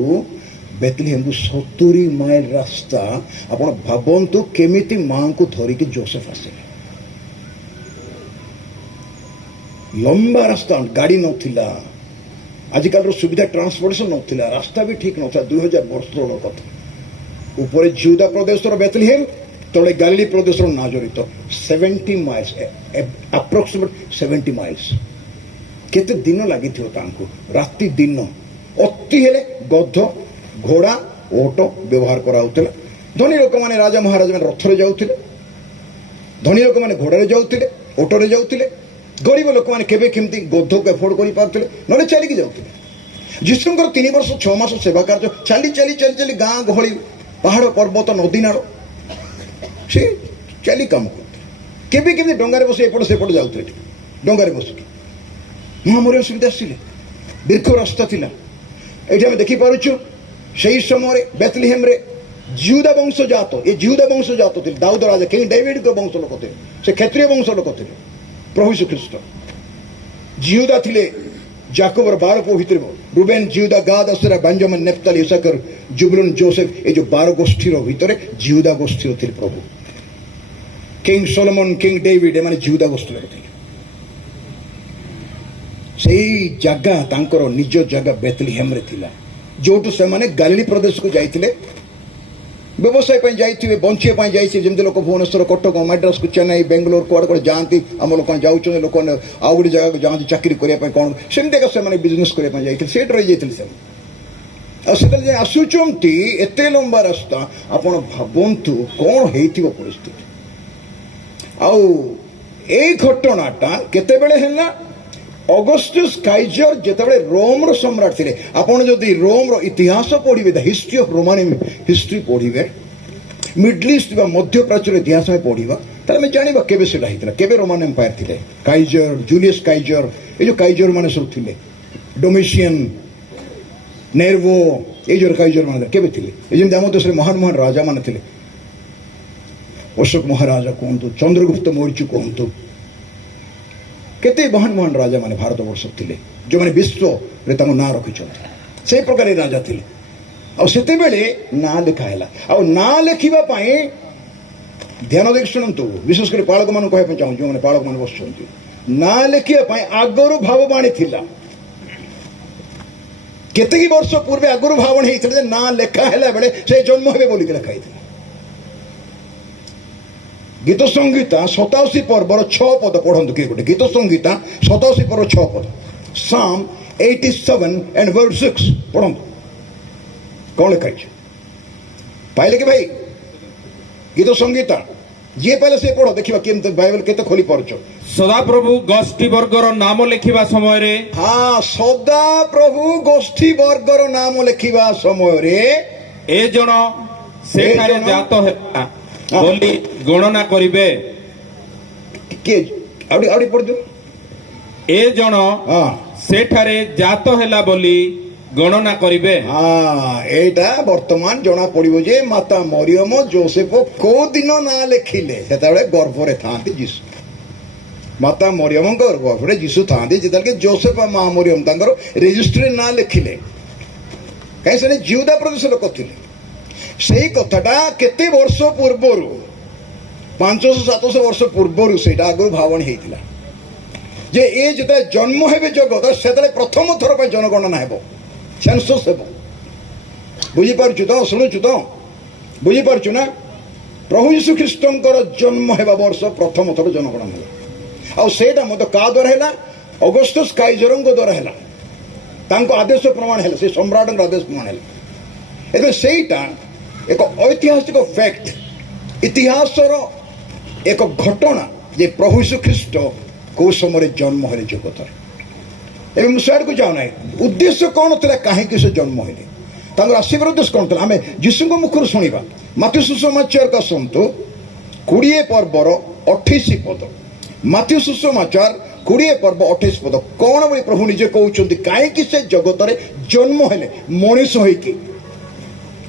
ବେଥଲେହେମକୁ 70 ମାଇଲ ରାସ୍ତା। ଆପଣ ଭାବନ୍ତୁ କେମିତି ମାଙ୍କୁ ଧରିକି ଜୋସେଫ ଆସିଲେ। ଲମ୍ବା ରାସ୍ତା, ଗାଡ଼ି ନଥିଲା, ଆଜିକାଲିର ସୁବିଧା ଟ୍ରାନ୍ସପୋର୍ଟେସନ ନଥିଲା, ରାସ୍ତା ବି ଠିକ ନଥିଲା। 2000 ବର୍ଷ ତଳର କଥା। ଉପରେ ଜିହୁଦା ପ୍ରଦେଶର ବେଥଲେହେମ, ତଳେ ଗାଲିଲି ପ୍ରଦେଶର ନାଜରିତ। 70 ମାଇଲ୍ସ, ଆପ୍ରୋକ୍ସିମେଟ 70 ମାଇଲ୍ସ। କେତେ ଦିନ ଲାଗିଥିବ ତାଙ୍କୁ, ରାତି ଦିନ। ଅତି ହେଲେ ଗଧ, ଘୋଡ଼ା, ଓଟ ବ୍ୟବହାର କରାଯାଉଥିଲା। ଧନୀ ଲୋକମାନେ, ରାଜା ମହାରାଜାମାନେ ରଥରେ ଯାଉଥିଲେ, ଧନୀ ଲୋକମାନେ ଘୋଡ଼ାରେ ଯାଉଥିଲେ, ଓଟରେ ଯାଉଥିଲେ। ଗରିବ ଲୋକମାନେ କେବେ କେମିତି ଗଧକୁ ଏଫୋର୍ଡ କରିପାରୁଥିଲେ, ନହେଲେ ଚାଲିକି ଯାଉଥିଲେ। ଯୀଶୁଙ୍କର 3 ବର୍ଷ 6 ମାସ ସେବା କାର୍ଯ୍ୟ ଚାଲି ଚାଲି ଚାଲି ଚାଲି ଗାଁ ଗହଳି, ପାହାଡ଼ ପର୍ବତ, ନଦୀ ନାଳ, ସେ ଚାଲି କାମ କରୁଥିଲେ। କେବେ କେମିତି ଡଙ୍ଗାରେ ବସି ଏପଟ ସେପଟ ଯାଉଥିଲେ, ଟିକେ ଡଙ୍ଗାରେ ବସିକି। ମହାମରୀ ଅସୁବିଧା ଆସିଲେ, ଦୀର୍ଘ ରାସ୍ତା ଥିଲା। ଏଇଠି ଆମେ ଦେଖିପାରୁଛୁ ସେହି ସମୟରେ ବେଥଲେହେମରେ ଜିହୁଦା ବଂଶଜାତ, ଏ ଜିହୁଦା ବଂଶଜାତ ଥିଲେ। ଦାଉଦ ରାଜା, କିଙ୍ଗ ଡେଭିଡଙ୍କ ବଂଶ ଲୋକ ଥିଲେ, ସେ କ୍ଷତ୍ରିୟ ବଂଶ ଲୋକ ଥିଲେ। ପ୍ରଭୁ ଶ୍ରୀଖ୍ରୀଷ୍ଟ ଜିହୁଦା ଥିଲେ ଜାକବର 12 ପୁଅ ଭିତରେ। ରୁବେନ, ଜିହୁଦା, ଗାଦ, ଆସେର, ବେଞ୍ଜାମିନ, ନେଫ୍ତାଲି, ଇସାକର, ଜୁବୁଲୁନ, ଜୋସେଫ, এই যে 12 ଗୋଷ୍ଠୀର ଭିତରେ ଜିହୁଦା ଗୋଷ୍ଠୀର ଥିଲେ ପ୍ରଭୁ। କିଙ୍ଗ ସୋଲୋମନ କିଙ୍ଗ ଡେଭିଡ ଏମାନେ ଜିହୁଦା ଗୋଷ୍ଠୀର ଥିଲେ। ସେଇ ଜାଗା ତାଙ୍କର ନିଜ ଜାଗା ବେଥଲେହେମରେ ଥିଲା, ଯୋଉଠୁ ସେମାନେ ଗାଲିଲି ପ୍ରଦେଶକୁ ଯାଇଥିଲେ, ବ୍ୟବସାୟ ପାଇଁ ଯାଇଥିବେ, ବଞ୍ଚିବା ପାଇଁ ଯାଇଥିବେ। ଯେମିତି ଲୋକ ଭୁବନେଶ୍ୱର, କଟକ, ମାଡ୍ରାସକୁ, ଚେନ୍ନାଇ, ବେଙ୍ଗଲୋର କୁଆଡ଼େ କୁଆଡ଼େ ଯାଆନ୍ତି, ଆମ ଲୋକମାନେ ଯାଉଛନ୍ତି, ଲୋକମାନେ ଆଉ ଗୋଟେ ଜାଗାକୁ ଯାଆନ୍ତି ଚାକିରି କରିବା ପାଇଁ, କ'ଣ ସେମିତିକା ସେମାନେ ବିଜନେସ୍ କରିବା ପାଇଁ ଯାଇଥିଲେ, ସେଇଠି ରହିଯାଇଥିଲେ ସେମାନେ। ଆଉ ସେତେବେଳେ ଯାଇ ଆସୁଛନ୍ତି ଏତେ ଲମ୍ବା ରାସ୍ତା, ଆପଣ ଭାବନ୍ତୁ କ'ଣ ହେଇଥିବ ପରିସ୍ଥିତି। ଆଉ ଏଇ ଘଟଣାଟା କେତେବେଳେ ହେଲା? ଅଗଷ୍ଟସ୍ କାଇଜର ଯେତେବେଳେ ରୋମର ସମ୍ରାଟ ଥିଲେ। ଆପଣ ଯଦି ରୋମର ଇତିହାସ ପଢ଼ିବେ, ଦ ହିଷ୍ଟ୍ରି ଅଫ୍ ରୋମାନ ହିଷ୍ଟ୍ରି ପଢ଼ିବେ, ମିଡଲ ଇଷ୍ଟ ବା ମଧ୍ୟପ୍ରାଚ୍ୟର ଇତିହାସ ଆମେ ପଢ଼ିବା, ତାହେଲେ ଆମେ ଜାଣିବା କେବେ ସେଟା ହେଇଥିଲା, କେବେ ରୋମାନ ଏମ୍ପାୟାର ଥିଲେ। କାଇଜର, ଜୁଲିୟସ୍ କାଇଜର, ଏଇ ଯେଉଁ କାଇଜର ମାନେ ସବୁ ଥିଲେ, ଡୋମିସିଆନ, ନେର୍ଭୋ, ଏଇ ଯେଉଁ କାଇଜର ମାନେ କେବେ ଥିଲେ? ଏ ଯେମିତି ଆମ ଦେଶରେ ମହାନ ମହାନ ରାଜାମାନେ ଥିଲେ, ଅଶୋକ ମହାରାଜା କୁହନ୍ତୁ, ଚନ୍ଦ୍ରଗୁପ୍ତ ମୌର୍ଯ୍ୟ କୁହନ୍ତୁ, କେତେ ମହାନ ମହାନ ରାଜାମାନେ ଭାରତବର୍ଷ ଥିଲେ, ଯେଉଁମାନେ ବିଶ୍ୱରେ ତାଙ୍କ ନାଁ ରଖିଛନ୍ତି। ସେଇ ପ୍ରକାର ରାଜା ଥିଲେ। ଆଉ ସେତେବେଳେ ନାଁ ଲେଖା ହେଲା। ଆଉ ନାଁ ଲେଖିବା ପାଇଁ ଧ୍ୟାନ ଦେଇକି ଶୁଣନ୍ତୁ, ବିଶେଷ କରି ପାଳକମାନଙ୍କୁ କହିବା ପାଇଁ ଚାହୁଁଛି, ଯେଉଁମାନେ ପାଳକମାନେ ବସୁଛନ୍ତି, ନାଁ ଲେଖିବା ପାଇଁ ଆଗରୁ ଭାବବାଣୀ ଥିଲା। କେତିକି ବର୍ଷ ପୂର୍ବେ ଆଗରୁ ଭାବବାଣୀ ହେଇଥିଲା ଯେ ନାଁ ଲେଖା ହେଲା ବେଳେ ସେ ଜନ୍ମ ହେବେ ବୋଲିକି ଲେଖା ହେଇଥିଲା। ଗୀତ ସଂହିତା 87 ପର୍ବର 6 ପଦ ପଢ଼ନ୍ତୁ କିଏ ଗୋଟେ। ଗୀତ ସଂହିତା 87 ପର୍ବର 6 ପଦ, Psalm 87 and verse 6 ପଢ଼ନ୍ତୁ, କ'ଣ ଲେଖା ହେଇଛି? ପାଇଲେ କି ଭାଇ? ଗୀତ ସଂହିତା ଯିଏ ପାଇଲେ ସେ ପଢ଼, ଦେଖିବା କେମିତି ବାଇବେଲ କେତେ ଖୋଲି ପାରୁଛ। ସଦାପ୍ରଭୁ ଗୋଷ୍ଠୀ ବର୍ଗର ନାମ ଲେଖିବା ସମୟରେ, ହଁ, ସଦାପ୍ରଭୁ ଗୋଷ୍ଠୀ ବର୍ଗର ନାମ ଲେଖିବା ସମୟରେ ଏ ଜଣ ସେଠାରେ ଜାତ ହେଲା ବୋଲି ଗଣନା କରିବେ। କିଏ? ଆଉଡ଼ି ପଢ଼ିଦିଅ। ଏ ଜଣ ସେଠାରେ ଜାତ ହେଲା ବୋଲି ଗଣନା କରିବେ। ଏଇଟା ବର୍ତ୍ତମାନ ଜଣା ପଡ଼ିବ ଯେ ମାତା ମରିୟମ ଯୋସେଫ କୋଉ ଦିନ ନାଁ ଲେଖିଲେ? ସେତେବେଳେ ଗର୍ଭରେ ଥାଆନ୍ତି ଯୀଶୁ। ମାତା ମରିୟମଙ୍କ ଗର୍ଭରେ ଯୀଶୁ ଥାଆନ୍ତି ଯେତେବେଳେ ଯୋସେଫ ମା ମରିୟମ ତାଙ୍କର ରେଜିଷ୍ଟ୍ରିରେ ନାଁ ଲେଖିଲେ। କାହିଁକି ସେ ଜିହୁଦା ପ୍ରଦେଶ ଲୋକ ଥିଲେ। ସେଇ କଥାଟା କେତେ ବର୍ଷ ପୂର୍ବରୁ, 500-700 ବର୍ଷ ପୂର୍ବରୁ ସେଇଟା ଆଗରୁ ଭାବଣୀ ହେଇଥିଲା ଯେ ଏ ଯେତେବେଳେ ଜନ୍ମ ହେବେ ଜଗତ, ସେତେବେଳେ ପ୍ରଥମ ଥର ପାଇଁ ଜନଗଣନା ହେବ, ସେନ୍ସସ୍ ହେବ। ବୁଝିପାରୁଛୁ ତ? ଶୁଣୁଛୁ ତ? ବୁଝିପାରୁଛୁ ନା? ପ୍ରଭୁ ଯୀଶୁ ଖ୍ରୀଷ୍ଟଙ୍କର ଜନ୍ମ ହେବା ବର୍ଷ ପ୍ରଥମ ଥର ଜନଗଣନା ହେଲା। ଆଉ ସେଇଟା ମଧ୍ୟ କାହା ଦ୍ୱାରା ହେଲା? ଅଗଷ୍ଟସ୍ କାଇଜରଙ୍କ ଦ୍ୱାରା ହେଲା। ତାଙ୍କ ଆଦେଶ ପ୍ରମାଣ ହେଲା, ସେ ସମ୍ରାଟଙ୍କ ଆଦେଶ ପ୍ରମାଣ ହେଲା। ଏବେ ସେଇଟା ଏକ ଐତିହାସିକ ଫ୍ୟାକ୍ଟ, ଇତିହାସର ଏକ ଘଟଣା ଯେ ପ୍ରଭୁ ଯୀଶୁ ଖ୍ରୀଷ୍ଟ କୋଉ ସମୟରେ ଜନ୍ମ ହେଲେ ଜଗତରେ। ଏବେ ମୁଁ ସିଆଡ଼କୁ ଯାଉନାହିଁ, ଉଦ୍ଦେଶ୍ୟ କ'ଣ ଥିଲା, କାହିଁକି ସେ ଜନ୍ମ ହେଲେ, ତାଙ୍କର ଆସିବାର ଉଦ୍ଦେଶ୍ୟ କ'ଣ ଥିଲା, ଆମେ ଯୀଶୁଙ୍କ ମୁଖରୁ ଶୁଣିବା। ମାଥ୍ୟୁ ସୁସମାଚାରକୁ ଆସନ୍ତୁ, 20 ପର୍ବର 28 ପଦ। ମାଥ୍ୟୁ ସୁସମାଚାର 20 ପର୍ବ 28 ପଦ। କ'ଣ ବୋଲି ପ୍ରଭୁ ନିଜେ କହୁଛନ୍ତି, କାହିଁକି ସେ ଜଗତରେ ଜନ୍ମ ହେଲେ ମଣିଷ ହେଇକି।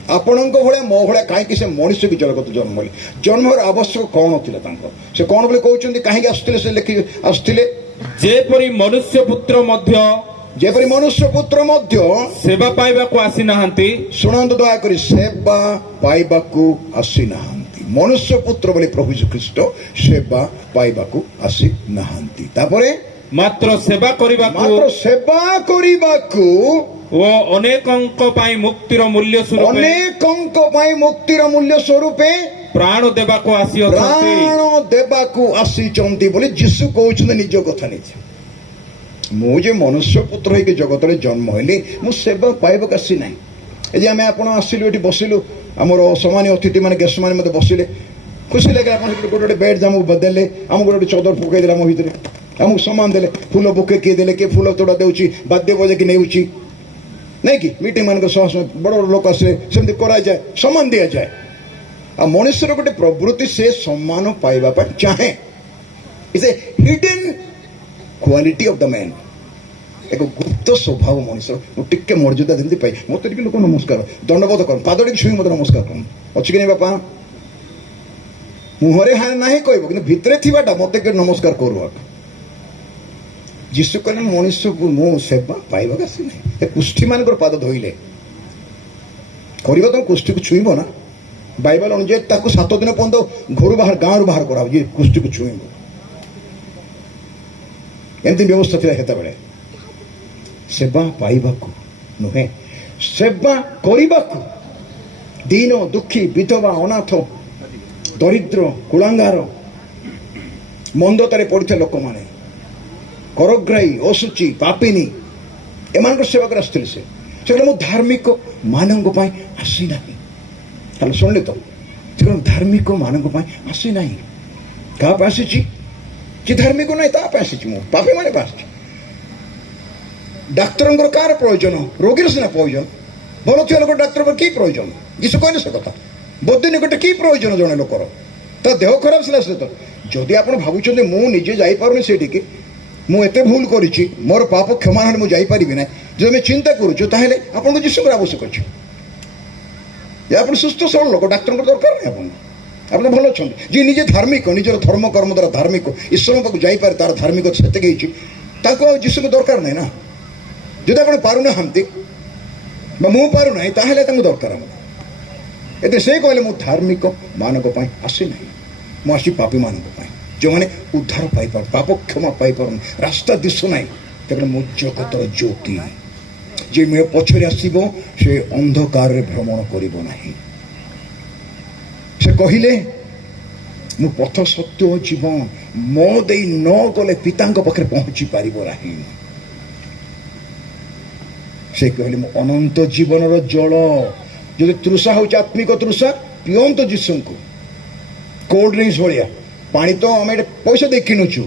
ଆପଣଙ୍କ ଭଳିଆ ମୋ ଭଳିଆ କାହିଁକି ସେ ମଣିଷ କି ଜଗତ ଜନ୍ମ ହେଲେ? ଜନ୍ମର ଆବଶ୍ୟକ କ'ଣ ଥିଲା ତାଙ୍କର? ସେ କ'ଣ ବୋଲି କହୁଛନ୍ତି, କାହିଁକି ଆସୁଥିଲେ? ସେ ଲେଖି ଆସୁଥିଲେ, ଯେପରି ମନୁଷ୍ୟ ପୁତ୍ର ମଧ୍ୟ ସେବା ପାଇବାକୁ ଆସିନାହାନ୍ତି। ଶୁଣନ୍ତୁ ଦୟାକରି, ସେବା ପାଇବାକୁ ଆସିନାହାନ୍ତି। ମନୁଷ୍ୟ ପୁତ୍ର ବୋଲି ପ୍ରଭୁ ଯୀଶୁ ଖ୍ରୀଷ୍ଟ ସେବା ପାଇବାକୁ ଆସିନାହାନ୍ତି। ତାପରେ ମାତ୍ର ସେବା କରିବାକୁ ଓ ଅନେକଙ୍କ ପାଇଁ ମୁକ୍ତିର ମୂଲ୍ୟ ସ୍ୱରୂପେ ପ୍ରାଣ ଦେବାକୁ ଆସିଛନ୍ତି ବୋଲି ଯୀଶୁ କହୁଛନ୍ତି ନିଜ କଥା ନିଜେ। ମୁଁ ଯେ ମନୁଷ୍ୟ ପୁତ୍ର ହେଇକି ଜଗତରେ ଜନ୍ମ ହେଲି, ମୁଁ ସେବା ପାଇବାକୁ ଆସିନାହିଁ। ଏ ଯେ ଆମେ ଆପଣ ଆସିଲୁ, ଏଠି ବସିଲୁ, ଆମର ସମ୍ମାନୀୟ ଅତିଥି ମାନେ ଗେଷ୍ଟ ମାନେ ମୋତେ ବସିଲେ, ଖୁସି ଲାଗିଲା। ଆପଣ ଗୋଟେ ଗୋଟେ ବେଡ୍ ଆମକୁ ଦେଲେ, ଆମକୁ ଗୋଟେ ଚଦର ପକେଇଦେଲେ, ଆମ ଭିତରେ ଆମକୁ ସମ୍ମାନ ଦେଲେ, ଫୁଲ ବୁକେ କିଏ ଦେଲେ, କିଏ ଫୁଲ ତୋଡ଼ା ଦେଉଛି, ବାଦ୍ୟ ବଜେଇକି ନେଉଛି, ନାଇଁ କି? ମିଟିଂ ମାନଙ୍କ ସହ ବଡ଼ ବଡ଼ ଲୋକ ଆସିଲେ ସେମିତି କରାଯାଏ, ସମ୍ମାନ ଦିଆଯାଏ। ଆଉ ମଣିଷର ଗୋଟେ ପ୍ରବୃତ୍ତି, ସେ ସମ୍ମାନ ପାଇବା ପାଇଁ ଚାହେଁ। It's a hidden quality of the man, ଏକ ଗୁପ୍ତ ସ୍ୱଭାବ ମଣିଷର। ମୁଁ ଟିକେ ମର୍ଯ୍ୟାଦା ଯେମିତି ପାଇ, ମୋତେ ଟିକେ ଲୋକ ନମସ୍କାର ଦଣ୍ଡବୋଧ କର, ପାଦ ଟିକେ ଛୁଇଁ ମୋତେ ନମସ୍କାର କର, ଅଛି କି ନାହିଁ ବାପା? ମୁହଁରେ ହଁ ନାହିଁ କହିବ, କିନ୍ତୁ ଭିତରେ ଥିବାଟା ମୋତେ କେବେ ନମସ୍କାର କରୁ। ଯୀଶୁ କହିଲେ ମଣିଷ ମୁଁ ସେବା ପାଇବାକୁ ଆସିନାହିଁ। ଏ କୁଷ୍ଠୀ ମାନଙ୍କର ପାଦ ଧୋଇଲେ, କରିବ ତମ କୁଷ୍ଠୀକୁ ଛୁଇଁବ ନା? ବାଇବେଲ ଅନୁଯାୟୀ ତାକୁ 7 ଦିନ ପର୍ଯ୍ୟନ୍ତ ଘରୁ ବାହାର ଗାଁରୁ ବାହାର କରାହେଉଛି କୁଷ୍ଠକୁ ଛୁଇଁବ। ଏମିତି ବ୍ୟବସ୍ଥା ଥିଲା ସେତେବେଳେ। ସେବା ପାଇବାକୁ ନୁହେଁ, ସେବା କରିବାକୁ। ଦୀନ ଦୁଃଖୀ, ବିଧବା, ଅନାଥ, ଦରିଦ୍ର, କୁଳାଙ୍ଗାର, ମନ୍ଦତାରେ ପଡ଼ିଥିବା ଲୋକମାନେ, କରଗ୍ରାହୀ, ଅଶୁଚି, ପାପିନୀ, ଏମାନଙ୍କର ସେବା କରି ଆସିଥିଲେ ସେ। ସେ କହିଲେ ମୁଁ ଧାର୍ମିକ ମାନଙ୍କ ପାଇଁ ଆସିନାହିଁ। ତାହେଲେ ଶୁଣିଲେ ତ, ସେ କହିଲେ ଧାର୍ମିକ ମାନଙ୍କ ପାଇଁ ଆସିନାହିଁ। କାହା ପାଇଁ ଆସିଛି? ଯେ ଧାର୍ମିକ ନାହିଁ ତା ପାଇଁ ଆସିଛି, ମୁଁ ପାପୀ ମାନେ ପାଇଁ ଆସିଛି। ଡାକ୍ତରଙ୍କର କାହାର ପ୍ରୟୋଜନ? ରୋଗୀର ସିନା ପ୍ରୟୋଜନ। ଭଲ ଥିବା ଲୋକ ଡାକ୍ତରଙ୍କର କି ପ୍ରୟୋଜନ? ଯୀଶୁ କହିଲେ ସେ କଥା। ବୈଦ୍ୟ ନିକଟରେ କି ପ୍ରୟୋଜନ ଜଣେ ଲୋକର? ତା ଦେହ ଖରାପ ଥିଲା ସେ ତ। ଯଦି ଆପଣ ଭାବୁଛନ୍ତି ମୁଁ ନିଜେ ଯାଇପାରୁନି ସେଠିକି, ମୁଁ ଏତେ ଭୁଲ କରିଛି, ମୋର ପାପ କ୍ଷମା ହେଲେ ମୁଁ ଯାଇପାରିବି ନାହିଁ, ଯଦି ଆମେ ଚିନ୍ତା କରୁଛୁ, ତାହେଲେ ଆପଣଙ୍କୁ ଯୀଶୁଙ୍କର ଆବଶ୍ୟକ ଅଛି। ଯେ ଆପଣ ସୁସ୍ଥ ସବଳ ଲୋକ, ଡାକ୍ତରଙ୍କର ଦରକାର ନାହିଁ ଆପଣଙ୍କୁ। ଆପଣ ଭଲ ଅଛନ୍ତି। ଯିଏ ନିଜେ ଧାର୍ମିକ, ନିଜର ଧର୍ମ କର୍ମ ଦ୍ୱାରା ଧାର୍ମିକ, ଈଶ୍ୱରଙ୍କ ପାଖକୁ ଯାଇପାରେ, ତାର ଧାର୍ମିକ ସେତିକି ହେଇଛି, ତାକୁ ଆଉ ଯୀଶୁଙ୍କ ଦରକାର ନାହିଁ ନା। ଯଦି ଆପଣ ପାରୁନାହାନ୍ତି ବା ମୁଁ ପାରୁନାହିଁ, ତାହେଲେ ତାଙ୍କୁ ଦରକାର ଆମର। ଏତେ ସେ କହିଲେ ମୁଁ ଧାର୍ମିକ ମାନଙ୍କ ପାଇଁ ଆସିନାହିଁ, ମୁଁ ଆସିଛି ପାପୀ ମାନଙ୍କ ପାଇଁ, ଯେଉଁମାନେ ଉଦ୍ଧାର ପାଇପାରୁ, ପାପ କ୍ଷମା ପାଇପାରୁନି, ରାସ୍ତା ଦିଶୁନାହିଁ। ତେଣୁ ମୁଁ ଜଗତର ଜ୍ୟୋତି, ଯେ ମୋ ପଛରେ ଆସିବ ସେ ଅନ୍ଧକାରରେ ଭ୍ରମଣ କରିବ ନାହିଁ। ସେ କହିଲେ ମୁଁ ପଥ, ସତ୍ୟ ଓ ଜୀବନ, ମୋ ଦେଇ ନ ଗଲେ ପିତାଙ୍କ ପାଖରେ ପହଞ୍ଚି ପାରିବ ନାହିଁ। ସେ କହିଲେ ମୁଁ ଅନନ୍ତ ଜୀବନର ଜଳ। ଯଦି ତୃଷା ହେଉଛି ଆତ୍ମିକ ତୃଷା, ପିଅନ୍ତୁ ଯୀଶୁଙ୍କୁ। କୋଲ୍ଡ ଡ୍ରିଙ୍କସ୍ ଭଳିଆ ପାଣି ତ ଆମେ ଏଠି ପଇସା ଦେଇ କିଣୁଛୁ।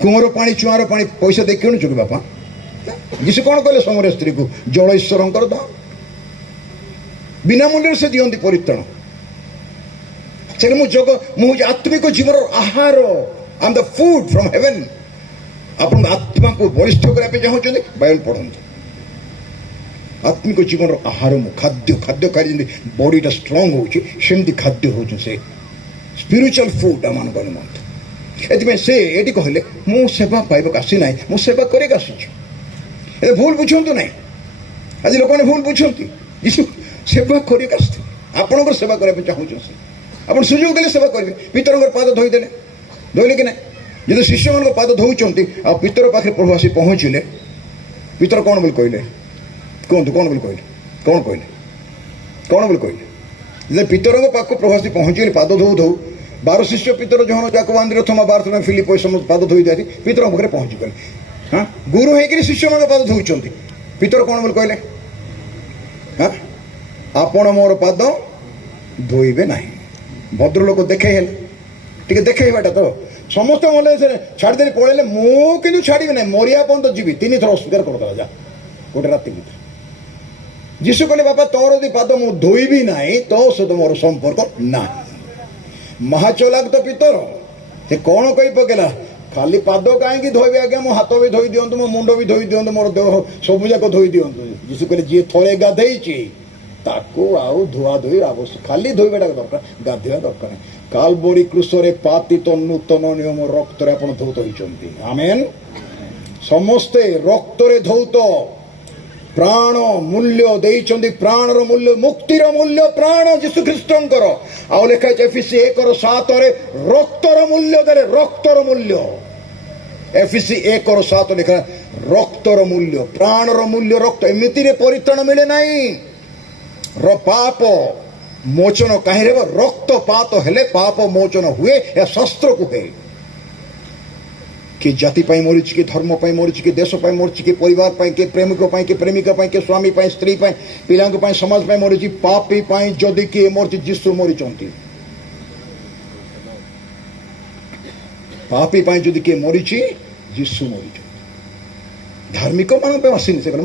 କୂଅର ପାଣି, ଚୁଆଁର ପାଣି ପଇସା ଦେଇ କିଣୁଛୁ କି ବାପା? ଯୀଶୁ କ'ଣ କହିଲେ ସମର ସ୍ତ୍ରୀକୁ? ଜଳ ଈଶ୍ୱରଙ୍କର ଦାନ, ବିନା ମୂଲ୍ୟରେ ସେ ଦିଅନ୍ତି ପରିତ୍ରାଣ। ସେ ମୁଁ ହେଉଛି ଆତ୍ମିକ ଜୀବନର ଆହାର। I am the food from heaven. ଆପଣଙ୍କ ଆତ୍ମାକୁ ବଳିଷ୍ଠ କରିବା ପାଇଁ ଚାହୁଁଛନ୍ତି, ବାଇବେଲ ପଢ଼ନ୍ତୁ। ଆତ୍ମିକ ଜୀବନର ଆହାର ମୁଁ, ଖାଦ୍ୟ ଖାଇ ଯେମିତି ବଡିଟା ଷ୍ଟ୍ରଙ୍ଗ ହେଉଛି, ସେମିତି ଖାଦ୍ୟ ହେଉଛି ସେ ସ୍ପିରିଚୁଆଲ ଫୁଡ୍ ଆମମାନଙ୍କ ନିମନ୍ତେ। ଏଥିପାଇଁ ସେ ଏଠି କହିଲେ ମୁଁ ସେବା ପାଇବାକୁ ଆସିନାହିଁ, ମୁଁ ସେବା କରିବାକୁ ଆସିଛି। ଏ ଭୁଲ ବୁଝନ୍ତୁ ନାହିଁ। ଆଜି ଲୋକମାନେ ଭୁଲ ବୁଝନ୍ତି। ଯୀଶୁ ସେବା କରିବାକୁ ଆସିଥିଲେ, ଆପଣଙ୍କର ସେବା କରିବା ପାଇଁ ଚାହୁଁଛନ୍ତି। ଆପଣ ସୁଯୋଗ ଦେଲେ ସେବା କରିବେ। ପିତରଙ୍କର ପାଦ ଧୋଇଦେଲେ, ଧୋଇଲେ କି ନାହିଁ? ଯଦି ଶିଷ୍ୟମାନଙ୍କ ପାଦ ଧୋଉଛନ୍ତି, ଆଉ ପିତର ପାଖରେ ପ୍ରଭୁ ଆସି ପହଞ୍ଚିଲେ, ପିତର କ'ଣ ବୋଲି କହିଲେ? କୁହନ୍ତୁ, କ'ଣ ବୋଲି କହିଲେ? କ'ଣ କହିଲେ? କ'ଣ ବୋଲି କହିଲେ? ଯେ ପିତରଙ୍କ ପାଖକୁ ପ୍ରଭୁ ଆସି ପହଞ୍ଚିଲେ, ପାଦ ଧୋଉ ଧୋଉ 12 ଶିଷ୍ୟ ପିତର, ଜହନ, ଯାକୋବ, ଆନ୍ଦ୍ରେୟ, ଥୋମା, ବାରଥୋଲମେ, ଫିଲିପ, ସମସ୍ତ ପାଦ ଧୋଇ ଦିଅନ୍ତି, ପିତରଙ୍କ ପାଖରେ ପହଞ୍ଚିଗଲେ। ହଁ, ଗୁରୁ ହେଇକିରି ଶିଷ୍ୟମାନଙ୍କ ପାଦ ଧୋଉଛନ୍ତି। ପିତର କ'ଣ ବୋଲି କହିଲେ? ହଁ, ଆପଣ ମୋର ପାଦ ଧୋଇବେ ନାହିଁ। ଭଦ୍ରଲୋକ ଦେଖେଇ ହେଲେ, ଟିକେ ଦେଖେଇବାଟା ତ ସମସ୍ତେ ମନେ ଛାଡ଼ିଦେଲି ପଳେଇଲେ, ମୁଁ କିନ୍ତୁ ଛାଡ଼ିବି ନାହିଁ, ମରିବା ପର୍ଯ୍ୟନ୍ତ ଯିବି। 3 ଥର ଅସ୍ୱୀକାର କରିଦେଲା ଯା ଗୋଟେ ରାତି ଭିତରେ। ଯୀଶୁ କହିଲେ ବାପା ତୋର ଯଦି ପାଦ ମୁଁ ଧୋଇବି ନାହିଁ, ତୋ ସହିତ ମୋର ସମ୍ପର୍କ ନାହିଁ। ମହାଚଲାକ ତ ପିତର, ସେ କ'ଣ କହି ପକେଇଲା, ଖାଲି ପାଦ କାହିଁକି ଧୋଇବେ ଆଜ୍ଞା, ମୋ ହାତ ବି ଧୋଇ ଦିଅନ୍ତୁ, ମୋ ମୁଣ୍ଡ ବି ଧୋଇ ଦିଅନ୍ତୁ, ମୋର ଦେହ ସବୁ ଯାକ ଧୋଇ ଦିଅନ୍ତୁ। ଯୀଶୁ କହିଲେ ଯିଏ ଥରେ ଗାଧେଇଛି ତାକୁ ଆଉ ଧୁଆ ଧୋଇ ଆବଶ୍ୟକ, ଖାଲି ଧୋଇବାଟା ଦରକାର, ଗାଧୋଇବା ଦରକାର ନାହିଁ। କାଲବରୀ କ୍ରୁଶରେ ପାତିତ ନୂତନ ନିୟମ ରକ୍ତରେ ଆପଣ ଧୌତ ହୋଇଛନ୍ତି। ଆମେନ୍। ସମସ୍ତେ ରକ୍ତରେ ଧୌତ, ପ୍ରାଣ ମୂଲ୍ୟ ଦେଇଛନ୍ତି, ପ୍ରାଣର ମୂଲ୍ୟ, ମୁକ୍ତିର ମୂଲ୍ୟ ପ୍ରାଣ ଯୀଶୁ ଖ୍ରୀଷ୍ଟଙ୍କର। ଆଉ ଲେଖା ହେଇଛି ଏଫିସି 1:7 ରକ୍ତର ମୂଲ୍ୟ ଦେଲେ, ରକ୍ତର ମୂଲ୍ୟ। ଏଫିସି 1:7 ଲେଖା, ରକ୍ତର ମୂଲ୍ୟ, ପ୍ରାଣର ମୂଲ୍ୟ ରକ୍ତ। ଏମିତିରେ ପରିତ୍ରାଣ ମିଳେ ନାହିଁ। ପାପ ମୋଚନ କାହିଁରେ ହେବ? ରକ୍ତପାତ ହେଲେ ପାପ ମୋଚନ ହୁଏ, ଏହା ଶାସ୍ତ୍ର କୁହେ। କିଏ ଜାତି ପାଇଁ ମରିଛି, କିଏ ଧର୍ମ ପାଇଁ ମରିଛି, କିଏ ଦେଶ ପାଇଁ ମରିଛି, କିଏ ପରିବାର ପାଇଁ, କିଏ ପ୍ରେମିକ ପାଇଁ, କିଏ ପ୍ରେମିକା ପାଇଁ, କିଏ ସ୍ୱାମୀ ପାଇଁ, ସ୍ତ୍ରୀ ପାଇଁ, ପିଲାଙ୍କ ପାଇଁ, ସମାଜ ପାଇଁ ମରିଛି। ପାପୀ ପାଇଁ ଯଦି କିଏ ମରିଛି, ଯୀଶୁ ମରିଛନ୍ତି। ପାପୀ ପାଇଁ ଯଦି କିଏ ମରିଛି, ଯୀଶୁ ମରିଛନ୍ତି। ଧାର୍ମିକ ମାନଙ୍କ ପାଇଁ ଆସିନି ସେ କହିଲେ